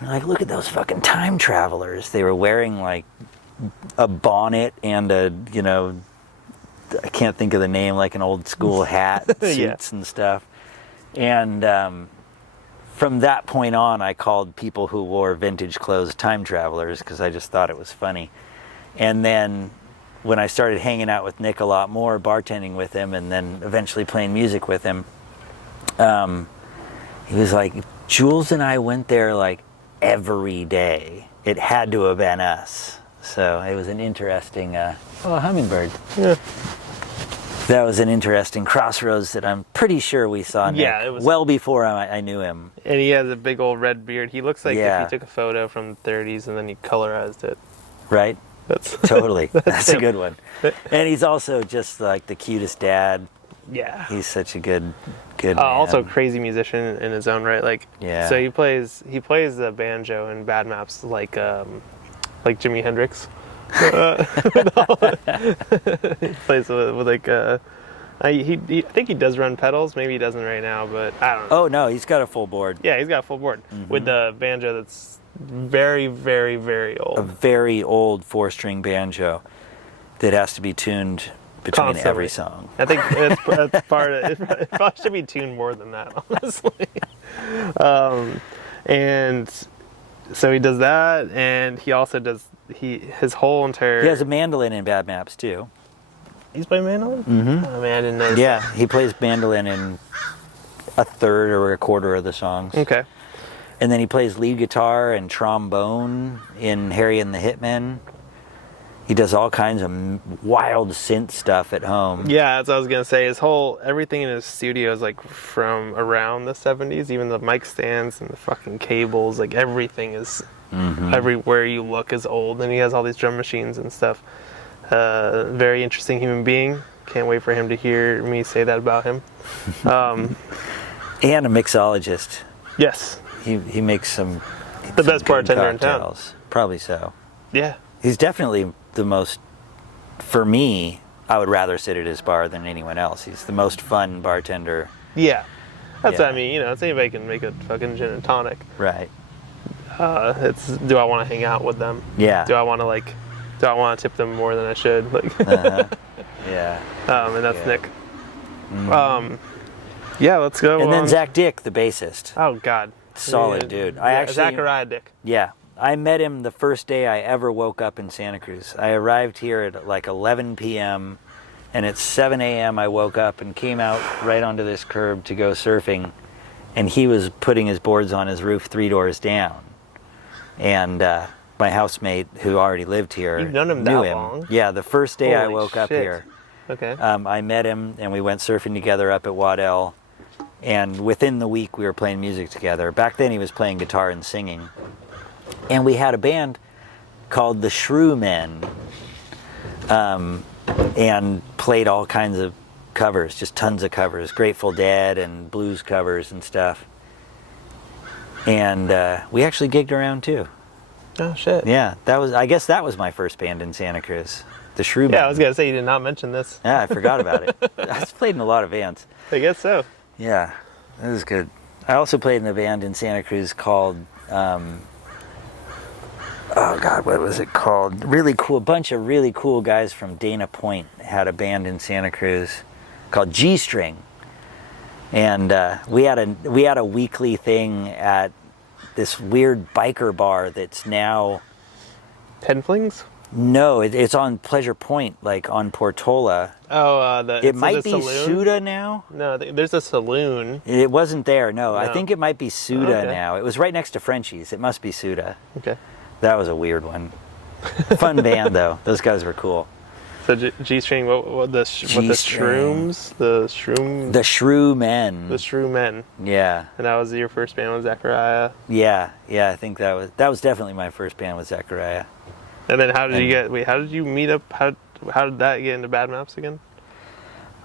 We're like, look at those fucking time travelers. They were wearing like a bonnet and a, I can't think of the name, like an old school hat, suits and stuff. And from that point on, I called people who wore vintage clothes time travelers because I just thought it was funny. And then when I started hanging out with Nick a lot more, bartending with him, and then eventually playing music with him, he was like, Jules and I went there like every day. It had to have been us. So it was an interesting, hummingbird. Yeah. That was an interesting crossroads that I'm pretty sure we saw Nick it was well before I knew him. And he has a big old red beard. He looks like if he took a photo from the 30s and then he colorized it. Right? That's Totally. That's a good one. And he's also just like the cutest dad. Yeah. He's such a good man. Also a crazy musician in his own right. Yeah. So he plays the banjo in Bad Maps like Jimi Hendrix. He plays with like I think he does run pedals. Maybe he doesn't right now, but I don't know. Oh no, he's got a full board. Yeah, he's got a full board with the banjo that's very, very, very old. A very old 4-string banjo that has to be tuned between Constantly. every song. I think that's part of it. It probably should be tuned more than that, honestly. And so he does that, and he also does his whole entire. He has a mandolin in Bad Maps too. He's playing mandolin? Mm-hmm. Oh man, I didn't know. Yeah, he plays mandolin in a third or a quarter of the songs. Okay. And then he plays lead guitar and trombone in Harry and the Hitmen. He does all kinds of wild synth stuff at home. Yeah, that's what I was gonna say. Everything in his studio is like from around the 70s. Even the mic stands and the fucking cables, like everything is everywhere you look is old. And he has all these drum machines and stuff. Very interesting human being. Can't wait for him to hear me say that about him. And a mixologist. Yes. He makes some The best bartender in town. cocktails. Probably so. Yeah. He's definitely the most, for me, I would rather sit at his bar than anyone else. He's the most fun bartender. Yeah. That's Yeah. what I mean. It's anybody can make a fucking gin and tonic. Right. It's do I want to hang out with them? Yeah. Do I want to tip them more than I should? Like, Yeah. and that's Yeah. Nick. Yeah, let's go. And then Zach Dick, the bassist. Oh God. Solid dude. Zachariah Dick. Yeah. I met him the first day I ever woke up in Santa Cruz. I arrived here at like 11 p.m. and at 7 a.m. I woke up and came out right onto this curb to go surfing, and he was putting his boards on his roof 3 doors down. And my housemate, who already lived here, You've known him knew that him. long? Yeah, the first day I Holy woke up shit. here. Okay. I met him and we went surfing together up at Waddell, and within the week we were playing music together. Back then he was playing guitar and singing, and we had a band called the Shrew Men, and played all kinds of covers, just tons of covers, Grateful Dead and blues covers and stuff. And we actually gigged around too. Oh shit. Yeah, I guess that was my first band in Santa Cruz, the Shrew Men. Yeah, I was gonna say you did not mention this. Yeah, I forgot about it. I played in a lot of bands. I guess so. Yeah, that was good. I also played in a band in Santa Cruz called, oh God, what was it called? Really cool, a bunch of really cool guys from Dana Point had a band in Santa Cruz called G String, and we had a weekly thing at this weird biker bar that's now Ten Flings? No, it's on Pleasure Point, like on Portola. Oh, it might be saloon? Suda now. No, there's a saloon. It wasn't there. No, No. I think it might be Suda Okay. now. It was right next to Frenchie's. It must be Suda. Okay. That was a weird one. Fun band though. Those guys were cool. So G-string, what the shrooms? The shroom? The Shrew Men. The Shrew Men. Yeah. And that was your first band with Zachariah? Yeah. I think that was definitely my first band with Zachariah. And then how did you meet up? How did that get into Bad Maps again?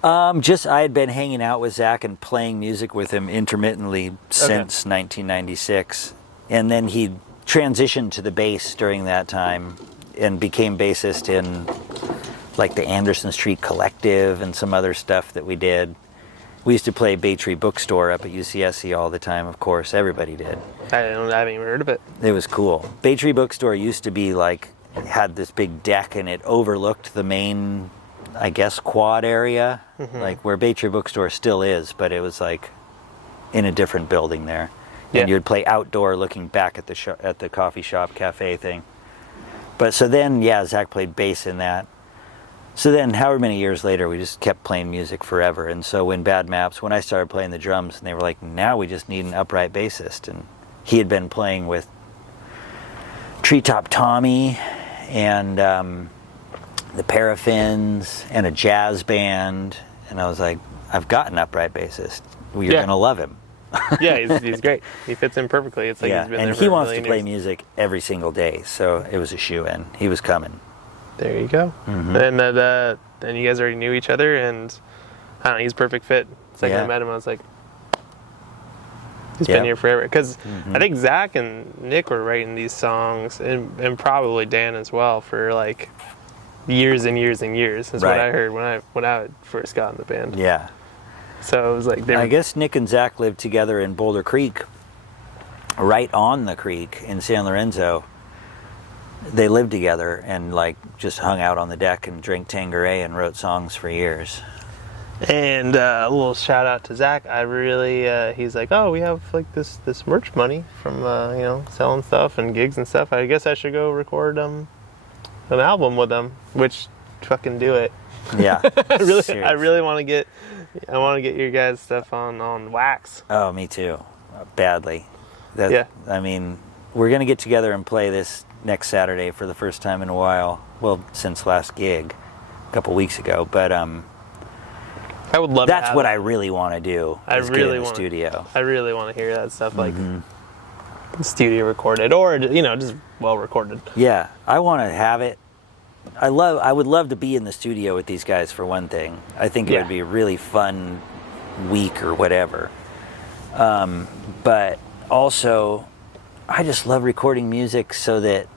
I had been hanging out with Zach and playing music with him intermittently since 1996. And then he transitioned to the bass during that time and became bassist in like the Anderson Street Collective and some other stuff that we did. We used to play Bay Tree Bookstore up at UCSC all the time, of course. Everybody did. I haven't even heard of it. It was cool. Bay Tree Bookstore used to be like, had this big deck and it overlooked the main, I guess, quad area, like where Bay Tree Bookstore still is, but it was like in a different building there. And you'd play outdoor looking back at the coffee shop cafe thing. But so then, Zach played bass in that. So then, however many years later, we just kept playing music forever. And so when Bad Maps, when I started playing the drums, and they were like, now we just need an upright bassist. And he had been playing with Treetop Tommy and the Paraffins and a jazz band. And I was like, I've got an upright bassist. You're going to love him. Yeah, he's great. He fits in perfectly. It's like he's been there and for he a wants to million play years. music every single day. So it was a shoe-in. He was coming. There you go. And then you guys already knew each other, and I don't know, he's a perfect fit. Second I met him, I was like, he's been here forever. Because I think Zach and Nick were writing these songs, and probably Dan as well, for like years and years and years. Is what I heard when I first got in the band. Yeah. So it was like I guess Nick and Zach lived together in Boulder Creek, right on the creek in San Lorenzo. They lived together and like just hung out on the deck and drank Tanqueray and wrote songs for years. And a little shout out to Zach. I really, he's like, oh, we have like this merch money from selling stuff and gigs and stuff. I guess I should go record an album with them. Which, fucking do it. Yeah. I really want to get your guys' stuff on wax. Oh, me too, badly. Yeah. I mean, we're gonna get together and play this next Saturday for the first time in a while. Well, since last gig, a couple weeks ago. But I would love. That's what I really want to do. Is get in the studio. I really want to hear that stuff, like studio recorded, or just well recorded. Yeah, I want to have it. I would love to be in the studio with these guys for one thing. I think it would be a really fun week or whatever. But also, I just love recording music so that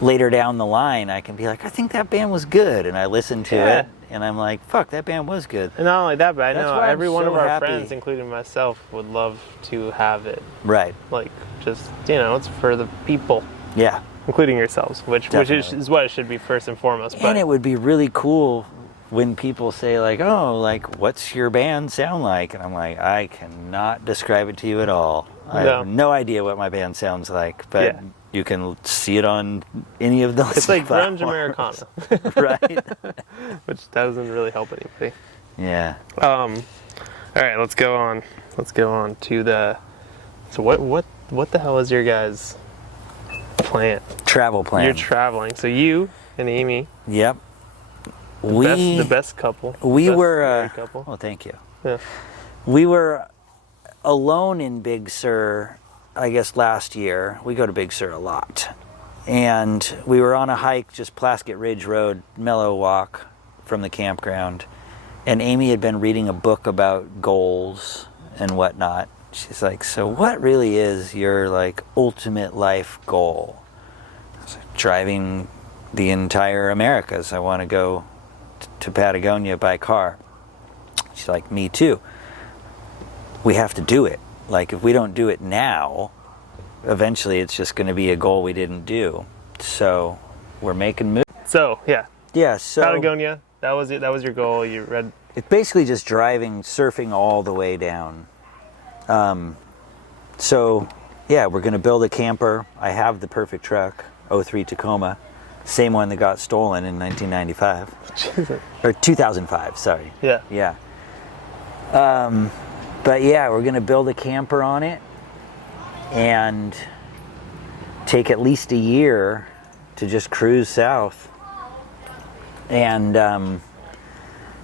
later down the line I can be like, I think that band was good, and I listen to it and I'm like, fuck, that band was good. And not only that, but I know every one of our friends, including myself, would love to have it. Right. Like, just, it's for the people. Yeah. Including yourselves, which is what it should be first and foremost. And it would be really cool when people say like, oh, like, what's your band sound like? And I'm like, I cannot describe it to you at all. I have no idea what my band sounds like, but you can see it on any of those. It's like platforms. grunge Americana. Right. Which doesn't really help anybody. Yeah. All right, let's go on to the. So what the hell is your guys' plan? Travel plan. You're traveling. So you and Amy. Yep. The best couple. We were. Married couple. Oh, thank you. Yeah. We were alone in Big Sur, I guess last year. We go to Big Sur a lot. And we were on a hike, just Plaskett Ridge Road, mellow walk from the campground. And Amy had been reading a book about goals and whatnot. She's like, so what really is your like ultimate life goal? I was like, driving the entire Americas. I want to go to Patagonia by car. She's like, me too. We have to do it. Like, if we don't do it now, eventually it's just going to be a goal we didn't do. So we're making moves. So Yeah, so Patagonia, That was it. That was your goal. You read. It's basically just driving, surfing all the way down. So, yeah, we're going to build a camper. I have the perfect truck, '03 Tacoma, same one that got stolen in 1995. Or 2005, sorry. Yeah. Yeah. But yeah, we're going to build a camper on it and take at least a year to just cruise south and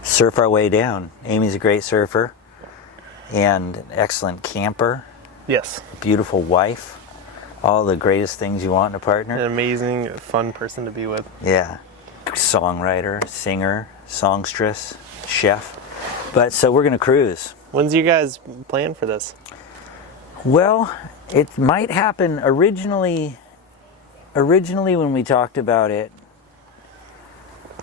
surf our way down. Amy's a great surfer and an excellent camper. Yes. Beautiful wife. All the greatest things you want in a partner. An amazing, fun person to be with. Yeah. Songwriter, singer, songstress, chef. But so we're going to cruise. When's you guys plan for this? Well, it might happen originally when we talked about it,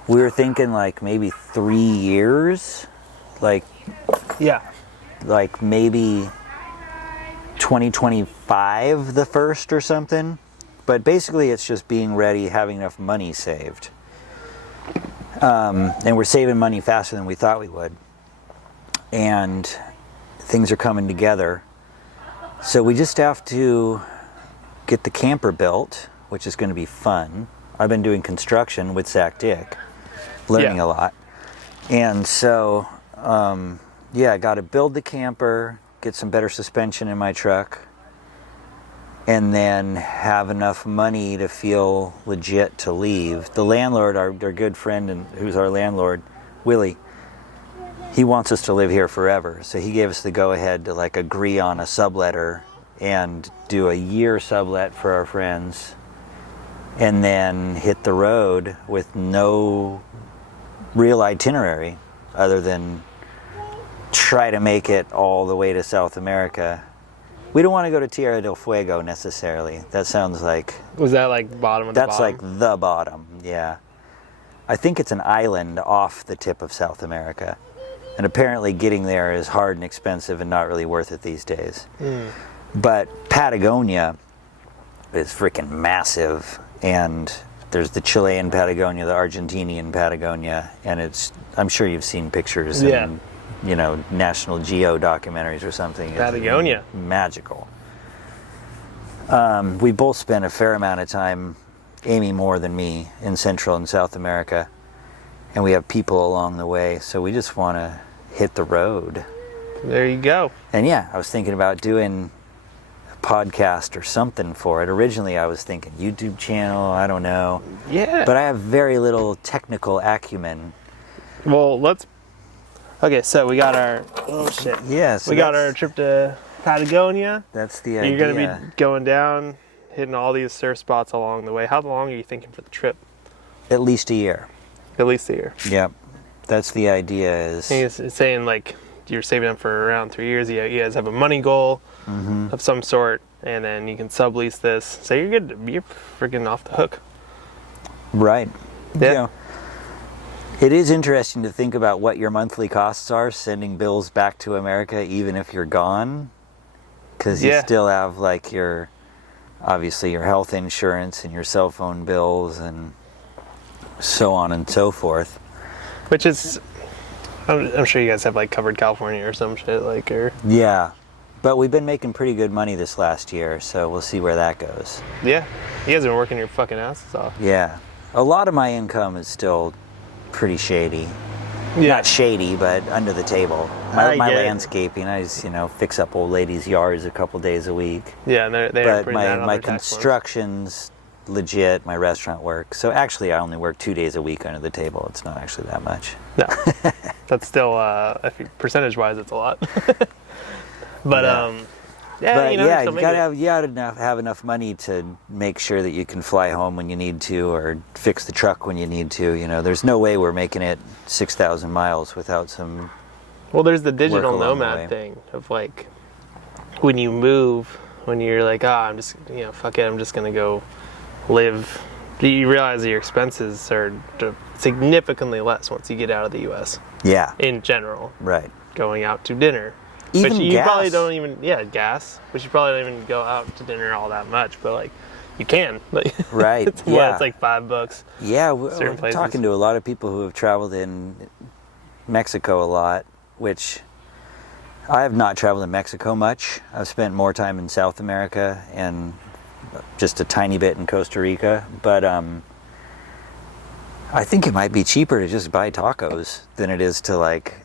we were thinking like maybe 3 years, like maybe 2025 the first or something. But basically it's just being ready, having enough money saved. And we're saving money faster than we thought we would. And things are coming together. So we just have to get the camper built, which is going to be fun. I've been doing construction with Zach Dick, learning a lot. And so, I got to build the camper, get some better suspension in my truck, and then have enough money to feel legit to leave. The landlord, our good friend, and who's our landlord, Willie, he wants us to live here forever. So he gave us the go-ahead to like agree on a subletter and do a year sublet for our friends, and then hit the road with no real itinerary other than try to make it all the way to South America. We don't want to go to Tierra del Fuego necessarily. That sounds like... Was that like bottom of the bottom? That's like the bottom, yeah. I think it's an island off the tip of South America. And apparently getting there is hard and expensive and not really worth it these days. But Patagonia is freaking massive, and there's the Chilean Patagonia, the Argentinian Patagonia, and I'm sure you've seen pictures in, National Geo documentaries or something. Patagonia. It's magical. We both spent a fair amount of time, Amy more than me, in Central and South America. And we have people along the way, so we just want to hit the road. There you go. And yeah, I was thinking about doing a podcast or something for it. Originally, I was thinking YouTube channel, I don't know. Yeah. But I have very little technical acumen. Well, okay, so we got our... Oh, shit. Yeah, so we got our trip to Patagonia. That's the idea. You're going to be going down, hitting all these surf spots along the way. How long are you thinking for the trip? At least a year. At least a year. Yep. That's the idea is... It's saying like you're saving up for around 3 years. You guys have a money goal of some sort, and then you can sublease this. So you're good. You're freaking off the hook. Right. Yeah. It is interesting to think about what your monthly costs are sending bills back to America, even if you're gone. Because you still have like obviously your health insurance and your cell phone bills and so on and so forth. Which is, I'm sure you guys have like covered California or some shit like, or... Yeah, but we've been making pretty good money this last year, so we'll see where that goes. Yeah, you guys have been working your fucking asses off. Yeah, a lot of my income is still pretty shady. Yeah. Not shady, but under the table. My landscaping, I just, fix up old ladies' yards a couple days a week. Yeah, and they're but putting that on my their tax forms. construction's legit, my restaurant work. So actually I only work 2 days a week under the table. It's not actually that much. No, that's still, percentage-wise, it's a lot. But, you gotta have enough money to make sure that you can fly home when you need to, or fix the truck when you need to. There's no way we're making it 6,000 miles without some. Well, there's the digital nomad thing of like, when you move, when you're like, I'm just, fuck it, I'm just gonna go live. You realize that your expenses are significantly less once you get out of the U.S. Yeah. In general. Right. Going out to dinner. Even but you gas. probably don't even, gas. But you probably don't even go out to dinner all that much. But like, you can. Like, Right. it's like $5. Yeah, Certain we're places. talking to a lot of people who have traveled in Mexico a lot, which I have not traveled in Mexico much. I've spent more time in South America and just a tiny bit in Costa Rica. But I think it might be cheaper to just buy tacos than it is to like,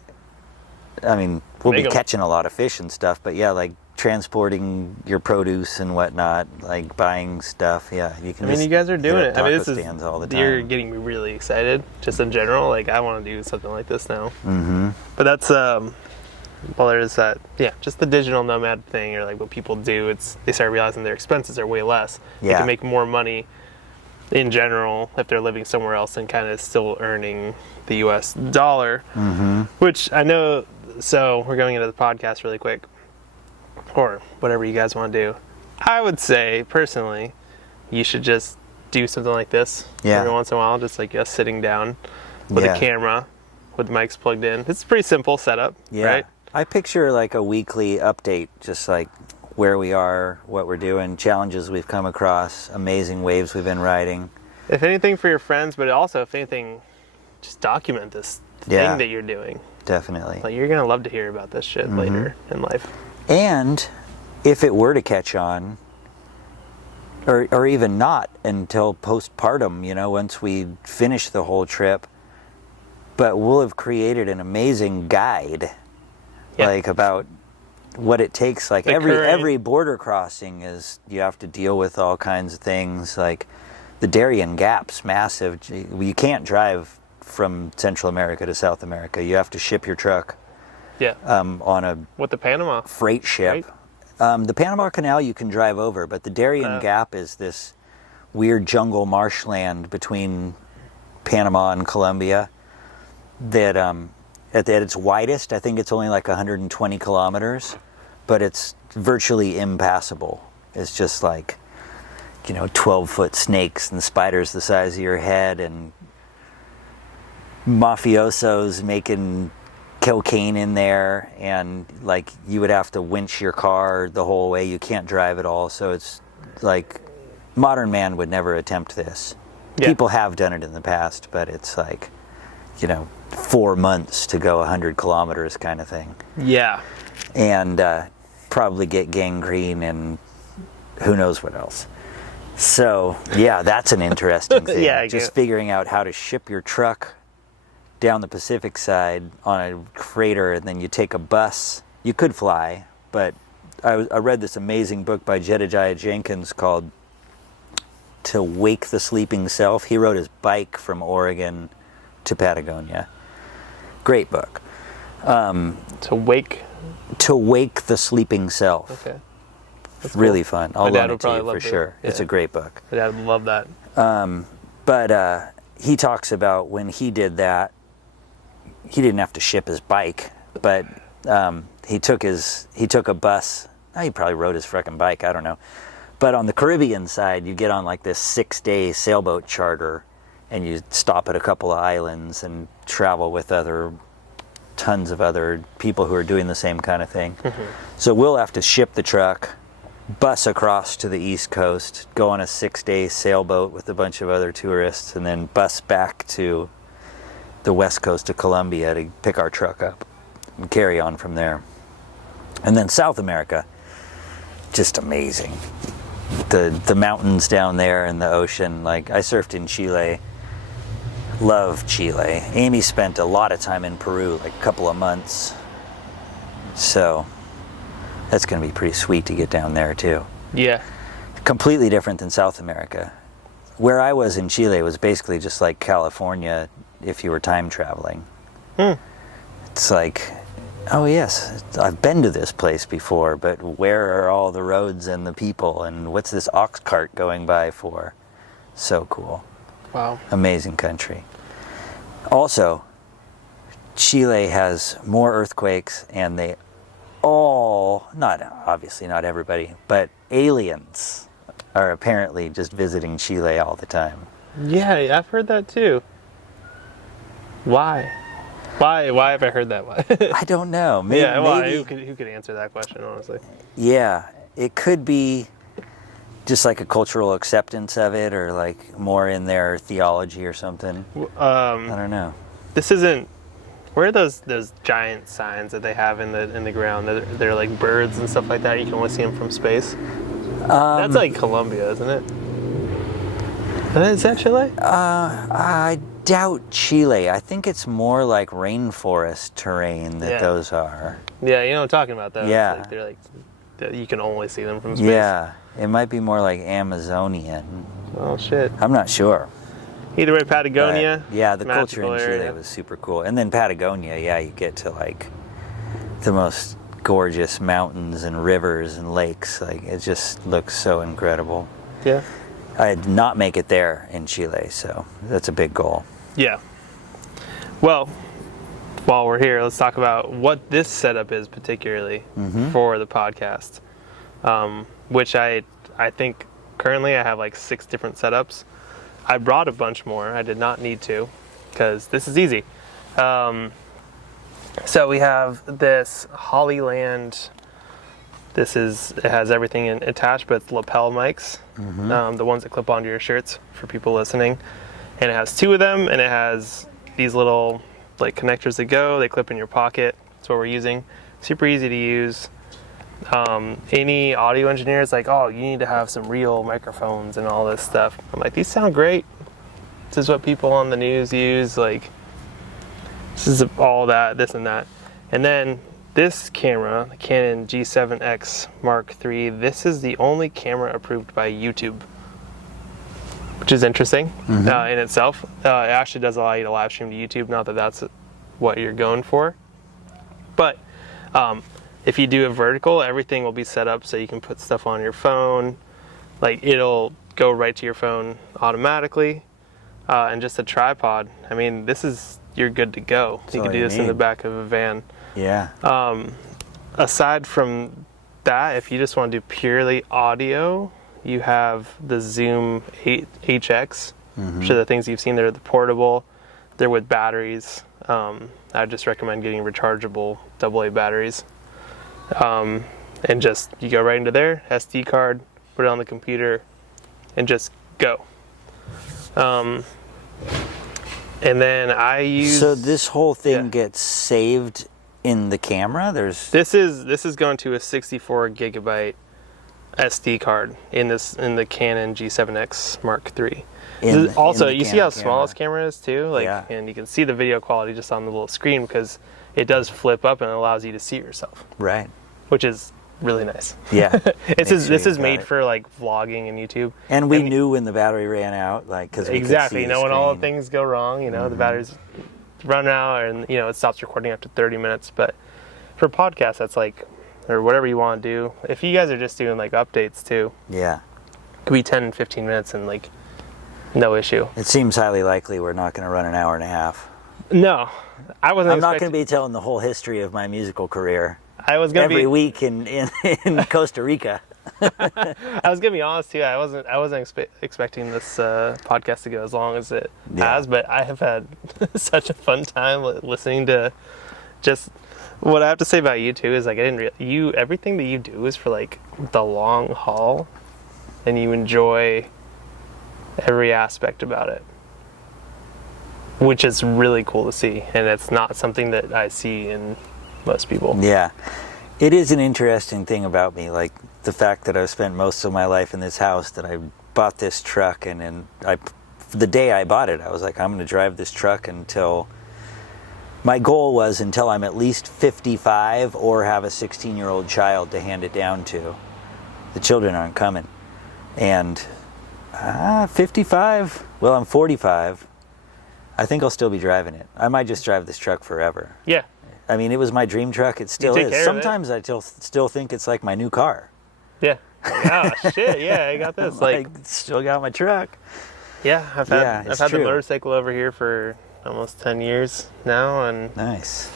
I mean, we'll be catching a lot of fish and stuff, but yeah, like transporting your produce and whatnot, like buying stuff. Yeah, you can. I mean, you guys are doing it. I mean, this is stands all the time. You're getting me really excited, just in general. Like, I want to do something like this now. Mm-hmm. But that's well, there's that. Yeah, just the digital nomad thing, or like what people do. They start realizing their expenses are way less. They can make more money in general if they're living somewhere else and kind of still earning the U.S. dollar. Mm-hmm. Which I know. So we're going into the podcast really quick, or whatever you guys want to do. I would say personally, you should just do something like this every once in a while, just like us sitting down with a camera with the mics plugged in. It's a pretty simple setup, right? I picture like a weekly update, just like where we are, what we're doing, challenges we've come across, amazing waves we've been riding. If anything for your friends, but also if anything, just document this thing that you're doing. Definitely. Like, you're going to love to hear about this shit later in life. And if it were to catch on, or even not until postpartum, you know, once we finish the whole trip, but we'll have created an amazing guide, like about what it takes. Like every border crossing is, you have to deal with all kinds of things. Like the Darien Gap's massive. You can't drive from Central America to South America. You have to ship your truck on a with the Panama freight ship. Right? The Panama Canal you can drive over, but the Darien Gap is this weird jungle marshland between Panama and Colombia that at its widest, I think it's only like 120 kilometers, but it's virtually impassable. It's just like, 12-foot snakes and spiders the size of your head and mafiosos making cocaine in there, and like you would have to winch your car the whole way. You can't drive at all, so it's like modern man would never attempt this. People have done it in the past, but it's like 4 months to go 100 kilometers kind of thing, and probably get gangrene and who knows what else. So that's an interesting thing. Just figuring out how to ship your truck down the Pacific side on a freighter, and then you take a bus. You could fly, but I read this amazing book by Jedediah Jenkins called To Wake the Sleeping Self. He rode his bike from Oregon to Patagonia. Great book. To wake the Sleeping Self. Okay. That's really cool. Fun. I'll loan it to you for sure. Yeah. It's a great book. My dad would love that. But he talks about when he did that, he didn't have to ship his bike, but he took a bus. He probably rode his frickin' bike, I don't know. But on the Caribbean side, you get on like this 6-day sailboat charter, and you stop at a couple of islands and travel with tons of other people who are doing the same kind of thing. Mm-hmm. So we'll have to ship the truck, bus across to the East Coast, go on a 6-day sailboat with a bunch of other tourists, and then bus back to the west coast of Colombia to pick our truck up and carry on from there. And then South America, just amazing. The mountains down there and the ocean. Like, I surfed in Chile. Love Chile. Amy spent a lot of time in Peru, like a couple of months. So that's going to be pretty sweet to get down there too. Yeah. Completely different than South America. Where I was in Chile was basically just like California if you were time traveling. It's like, oh yes, I've been to this place before, but where are all the roads and the people, and what's this ox cart going by for? So cool. Wow. Amazing country. Also, Chile has more earthquakes, and they all, obviously not everybody, but aliens are apparently just visiting Chile all the time. Yeah, I've heard that too. Why? Why have I heard that? Why? I don't know. Maybe, who could answer that question, honestly? Yeah, it could be just like a cultural acceptance of it, or like more in their theology or something? I don't know. This isn't. Where are those giant signs that they have in the ground? They're like birds and stuff like that. You can only see them from space. That's like Colombia, isn't it? Is that Chile? I doubt Chile. I think it's more like rainforest terrain that those are. Yeah, you know what I'm talking about, though. Yeah. Like, they're like, you can only see them from space. Yeah, it might be more like Amazonian. Oh, shit. I'm not sure. Either way, Patagonia. But, yeah, the culture in Chile area. was super cool. And then Patagonia, yeah, you get to like the most gorgeous mountains and rivers and lakes. Like, it just looks so incredible. Yeah. I did not make it there in Chile, so that's a big goal. Yeah. Well, while we're here, let's talk about what this setup is particularly for the podcast, which I think currently I have like 6 different setups. I brought a bunch more. I did not need to, because this is easy. So we have this Hollyland. It has everything attached, but it's lapel mics, the ones that clip onto your shirts for people listening. And it has 2 of them, and it has these little like connectors that go. They clip in your pocket. That's what we're using. Super easy to use. Any audio engineer is like, oh, you need to have some real microphones and all this stuff. I'm like, these sound great. This is what people on the news use. Like, this is all that, this and that. And then this camera, the Canon G7X Mark III, this is the only camera approved by YouTube, which is interesting in itself. It actually does allow you to live stream to YouTube, not that that's what you're going for. But if you do a vertical, everything will be set up so you can put stuff on your phone. Like, it'll go right to your phone automatically. And just a tripod. I mean, you're good to go. You can do this in the back of a van. Yeah. Aside from that, if you just want to do purely audio, you have the Zoom HX, which are the things you've seen. They're the portable. They're with batteries. I just recommend getting rechargeable AA batteries. And just, you go right into there, SD card, put it on the computer, and just go. And then I use... So this whole thing gets saved in the camera? This is going to a 64 gigabyte SD card in the Canon G7X Mark III. Also, you see how small this camera is too? And you can see the video quality just on the little screen, because it does flip up and it allows you to see yourself. Right. Which is really nice. Yeah. This is made for like vlogging and YouTube. And we knew when the battery ran out, like, because we exactly, could see the when all the things go wrong, the batteries run out, and it stops recording after 30 minutes. But for podcasts, that's like, or whatever you want to do. If you guys are just doing like updates too, it could be 10, 15 minutes and like no issue. It seems highly likely we're not going to run an hour and a half. No, I'm not going to be telling the whole history of my musical career. I was gonna every week in Costa Rica. I was gonna be honest too. I wasn't expecting this podcast to go as long as it has, but I have had such a fun time listening to just what I have to say about you too. Is like, everything that you do is for like the long haul, and you enjoy every aspect about it, which is really cool to see, and it's not something that I see in most people. Yeah, it is an interesting thing about me, like the fact that I've spent most of my life in this house, that I bought this truck, and the day I bought it, I was like, I'm going to drive this truck until my goal was until I'm at least 55 or have a 16-year-old child to hand it down to. The children aren't coming. And 55, well, I'm 45. I think I'll still be driving it. I might just drive this truck forever. Yeah. I mean, it was my dream truck. It still is. Sometimes I still think it's like my new car. Yeah. Oh, shit. Yeah, I got this. Like, still got my truck. Yeah, I've had the motorcycle over here for almost 10 years now, and nice.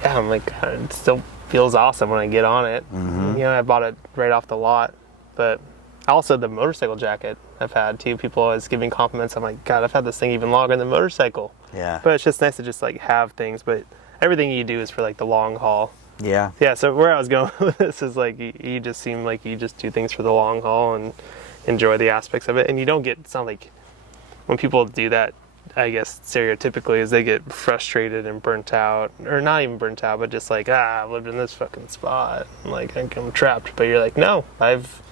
Yeah, I'm like, it still feels awesome when I get on it. I bought it right off the lot, but also the motorcycle jacket I've had too. People always give me compliments. I'm like, God, I've had this thing even longer than the motorcycle. Yeah. But it's just nice to just like have things, but everything you do is for like the long haul. Yeah. Yeah, so where I was going with this is like you just seem like you just do things for the long haul and enjoy the aspects of it, and you don't get, it's not like when people do that, I guess stereotypically, is they get frustrated and burnt out, or not even burnt out, but just like, I've lived in this fucking spot, like I'm trapped. But you're like, no, I've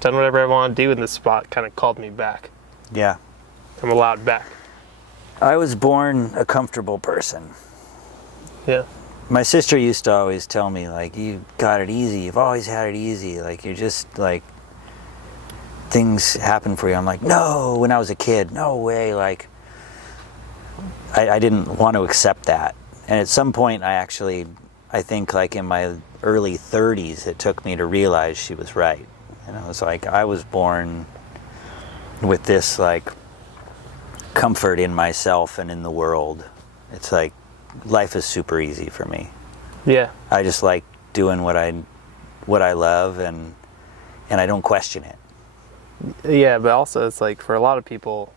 done whatever I want to do, and this spot kind of called me back. Yeah. I'm allowed back. I was born a comfortable person. Yeah. My sister used to always tell me, like, you got it easy. You've always had it easy. Like, you're just, like, things happen for you. I'm like, no, when I was a kid, no way. Like, I didn't want to accept that. And at some point, I think, like, in my early 30s, it took me to realize she was right. And I was like, I was born with this, like, comfort in myself and in the world. It's like, life is super easy for me. Yeah. I just like doing what I love, and I don't question it. Yeah, but also it's like for a lot of people,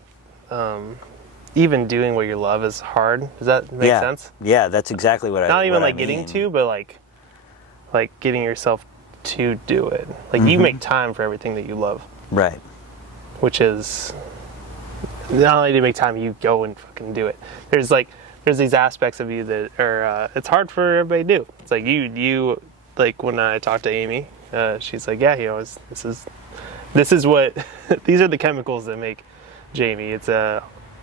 even doing what you love is hard. Does that make sense? Yeah, that's exactly what I. Not even what like I getting mean. to, but like getting yourself to do it. Like you make time for everything that you love. Right. Which is not only do you make time, you go and fucking do it. There's these aspects of you that are, it's hard for everybody to do. It's like you like when I talked to Amy, she's like, yeah, this is what, these are the chemicals that make Jamey. It's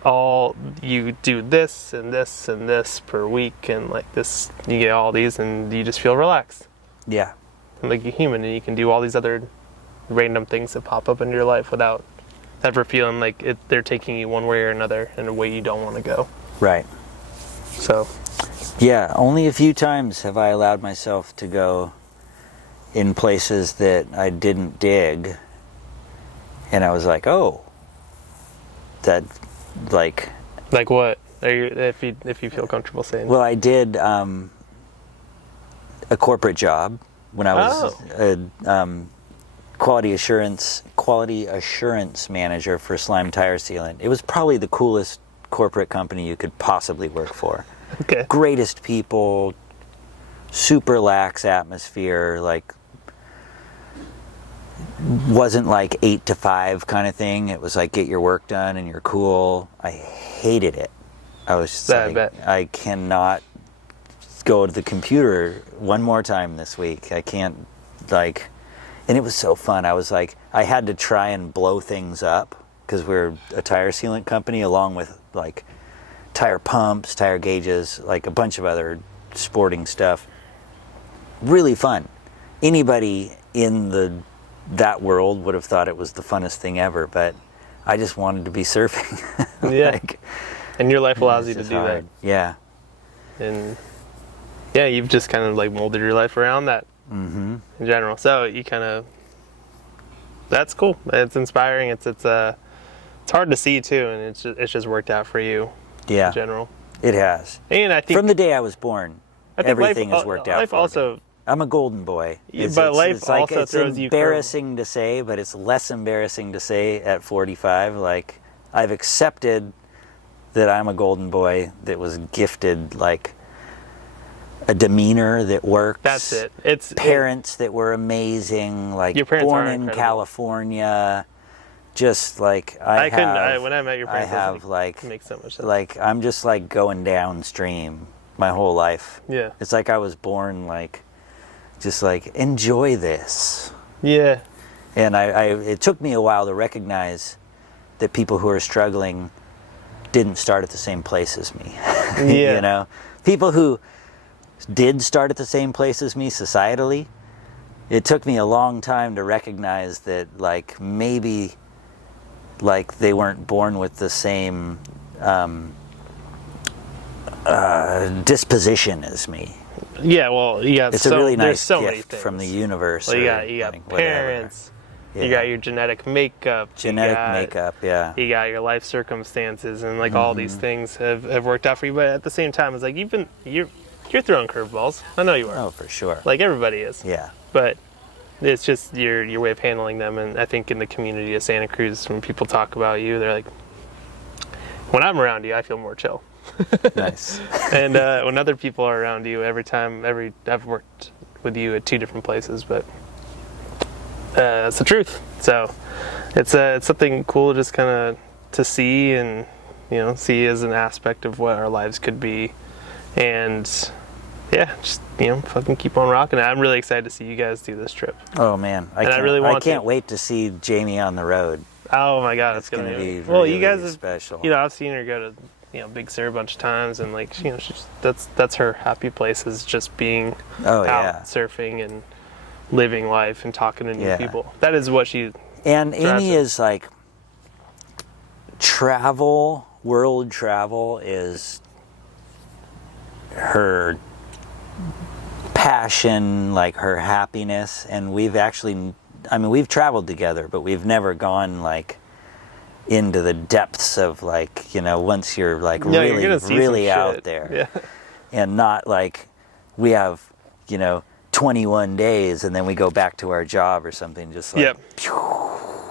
all, you do this and this and this per week, and like this, you get all these and you just feel relaxed. Yeah. And like you're human, and you can do all these other random things that pop up into your life without ever feeling like they're taking you one way or another in a way you don't want to go. Right. So, yeah, only a few times have I allowed myself to go in places that I didn't dig, and I was like, oh, that, like what? Are you, if you feel comfortable saying? Well, I did a corporate job when I was a quality assurance manager for Slime Tire Sealant. It was probably the coolest corporate company you could possibly work for. Okay. Greatest people, super lax atmosphere, like wasn't like 8 to 5 kind of thing. It was like get your work done and you're cool. I hated it. I was just I cannot go to the computer one more time this week. I can't, like, and it was so fun. I was like, I had to try and blow things up because we're a tire sealant company, along with like tire pumps, tire gauges, like a bunch of other sporting stuff. Really fun. Anybody in that world would have thought it was the funnest thing ever, but I just wanted to be surfing. Yeah. Like, and your life allows you to do hard. that. Yeah. And yeah, you've just kind of like molded your life around that in general. So you kind of, that's cool. It's inspiring. It's hard to see too, and it's just worked out for you. Yeah. In general. It has. And I think from the day I was born, everything has worked out life for also, me. I'm a golden boy. But life also throws you. It's embarrassing to say, but it's less embarrassing to say at 45. Like, I've accepted that I'm a golden boy that was gifted like a demeanor that works. That's it. It's parents that were amazing. Like, your parents born are in incredible. California. Just like when I met your parents, I have like makes so much sense. Like, I'm just like going downstream my whole life. Yeah. It's like I was born like, just like, enjoy this. Yeah. And it took me a while to recognize that people who are struggling didn't start at the same place as me. Yeah. You know, people who did start at the same place as me societally, it took me a long time to recognize that, like, maybe like they weren't born with the same disposition as me. Yeah, well, you got it's a really nice so gift from the universe. Well, you got like, parents, yeah. You got your genetic makeup. Yeah. You got your life circumstances, and like all these things have worked out for you. But at the same time, it's like you're throwing curveballs. I know you are. Oh, for sure. Like everybody is. Yeah. But it's just your way of handling them. And I think in the community of Santa Cruz, when people talk about you, they're like, when I'm around you, I feel more chill. Nice. And when other people are around you, I've worked with you at 2 different places, but that's the truth. So it's something cool just kind of to see and, see as an aspect of what our lives could be. And yeah, just, fucking keep on rocking it. I'm really excited to see you guys do this trip. Oh man, I can't wait to see Jamey on the road. Oh my God, it's gonna be well. Really, you guys have, special. I've seen her go to Big Sur a bunch of times, and like that's her happy place, is just being out surfing and living life and talking to new people. That is what she. And Amy is like world travel is her passion, like her happiness. And we've traveled together, but we've never gone like into the depths of like, once you're like really out there. Yeah. And not like we have, 21 days and then we go back to our job or something, just like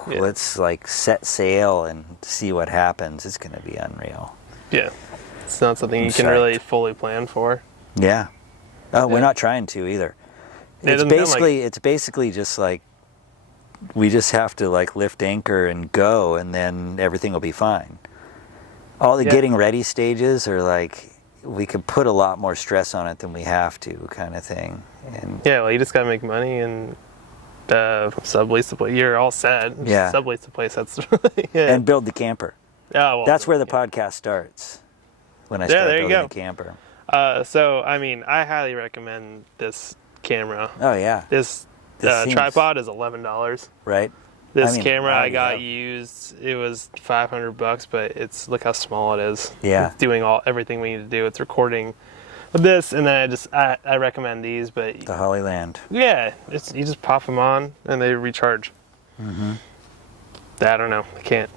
let's like set sail and see what happens. It's going to be unreal. Yeah. It's not something you can really fully plan for. Yeah. Oh, we're not trying to either. It's basically just like we just have to like lift anchor and go, and then everything will be fine. All the getting ready stages are like we could put a lot more stress on it than we have to, kind of thing. And you just gotta make money and sublease the place. You're all set. Yeah. Sublease the place. That's and build the camper. Oh, well, that's where the podcast starts. When I start building the camper. So I highly recommend this camera. Oh yeah. This tripod is $11. Right. This camera I got used. It was $500, but look how small it is. Yeah. It's doing everything we need to do. It's recording with this, and then I recommend these. But the Hollyland. Yeah, you just pop them on and they recharge. Mm-hmm. I don't know. I can't.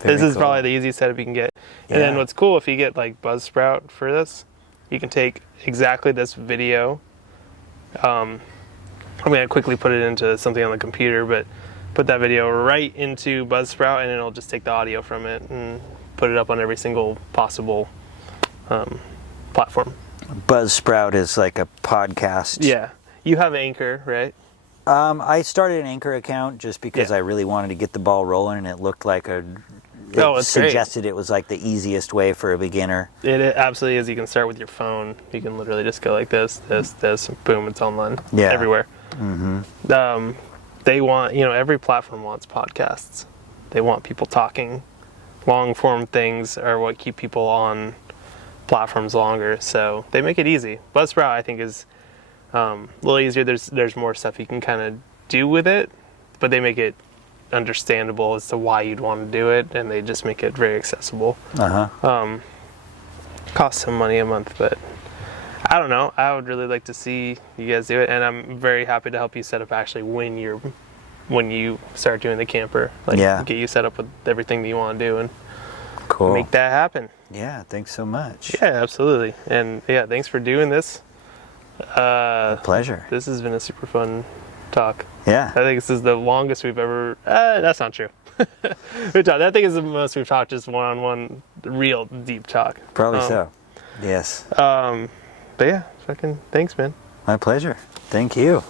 This is probably the easiest setup you can get. And then what's cool, if you get like Buzzsprout for this, you can take exactly this video. I'm going to quickly put it into something on the computer, but put that video right into Buzzsprout, and it'll just take the audio from it and put it up on every single possible platform. Buzzsprout is like a podcast. Yeah. You have Anchor, right? I started an Anchor account just because I really wanted to get the ball rolling, and it looked like suggested it was like the easiest way for a beginner. It absolutely is. You can start with your phone. You can literally just go like this, boom, it's online everywhere. Mm-hmm. They want, every platform wants podcasts. They want people talking. Long form things are what keep people on platforms longer, so they make it easy. Buzzsprout, I think, is a little easier. There's more stuff you can kind of do with it, but they make it understandable as to why you'd want to do it, and they just make it very accessible. Costs some money a month, but I don't know. I would really like to see you guys do it, and I'm very happy to help you set up actually when you start doing the camper. Get you set up with everything that you want to do and make that happen. Yeah, thanks so much. Yeah, absolutely. And thanks for doing this. A pleasure. This has been a super fun talk. Yeah. I think this is the longest we've ever... that's not true. I think it's the most we've talked, just one-on-one, real deep talk. Probably so. Yes. But yeah, fucking thanks, man. My pleasure. Thank you.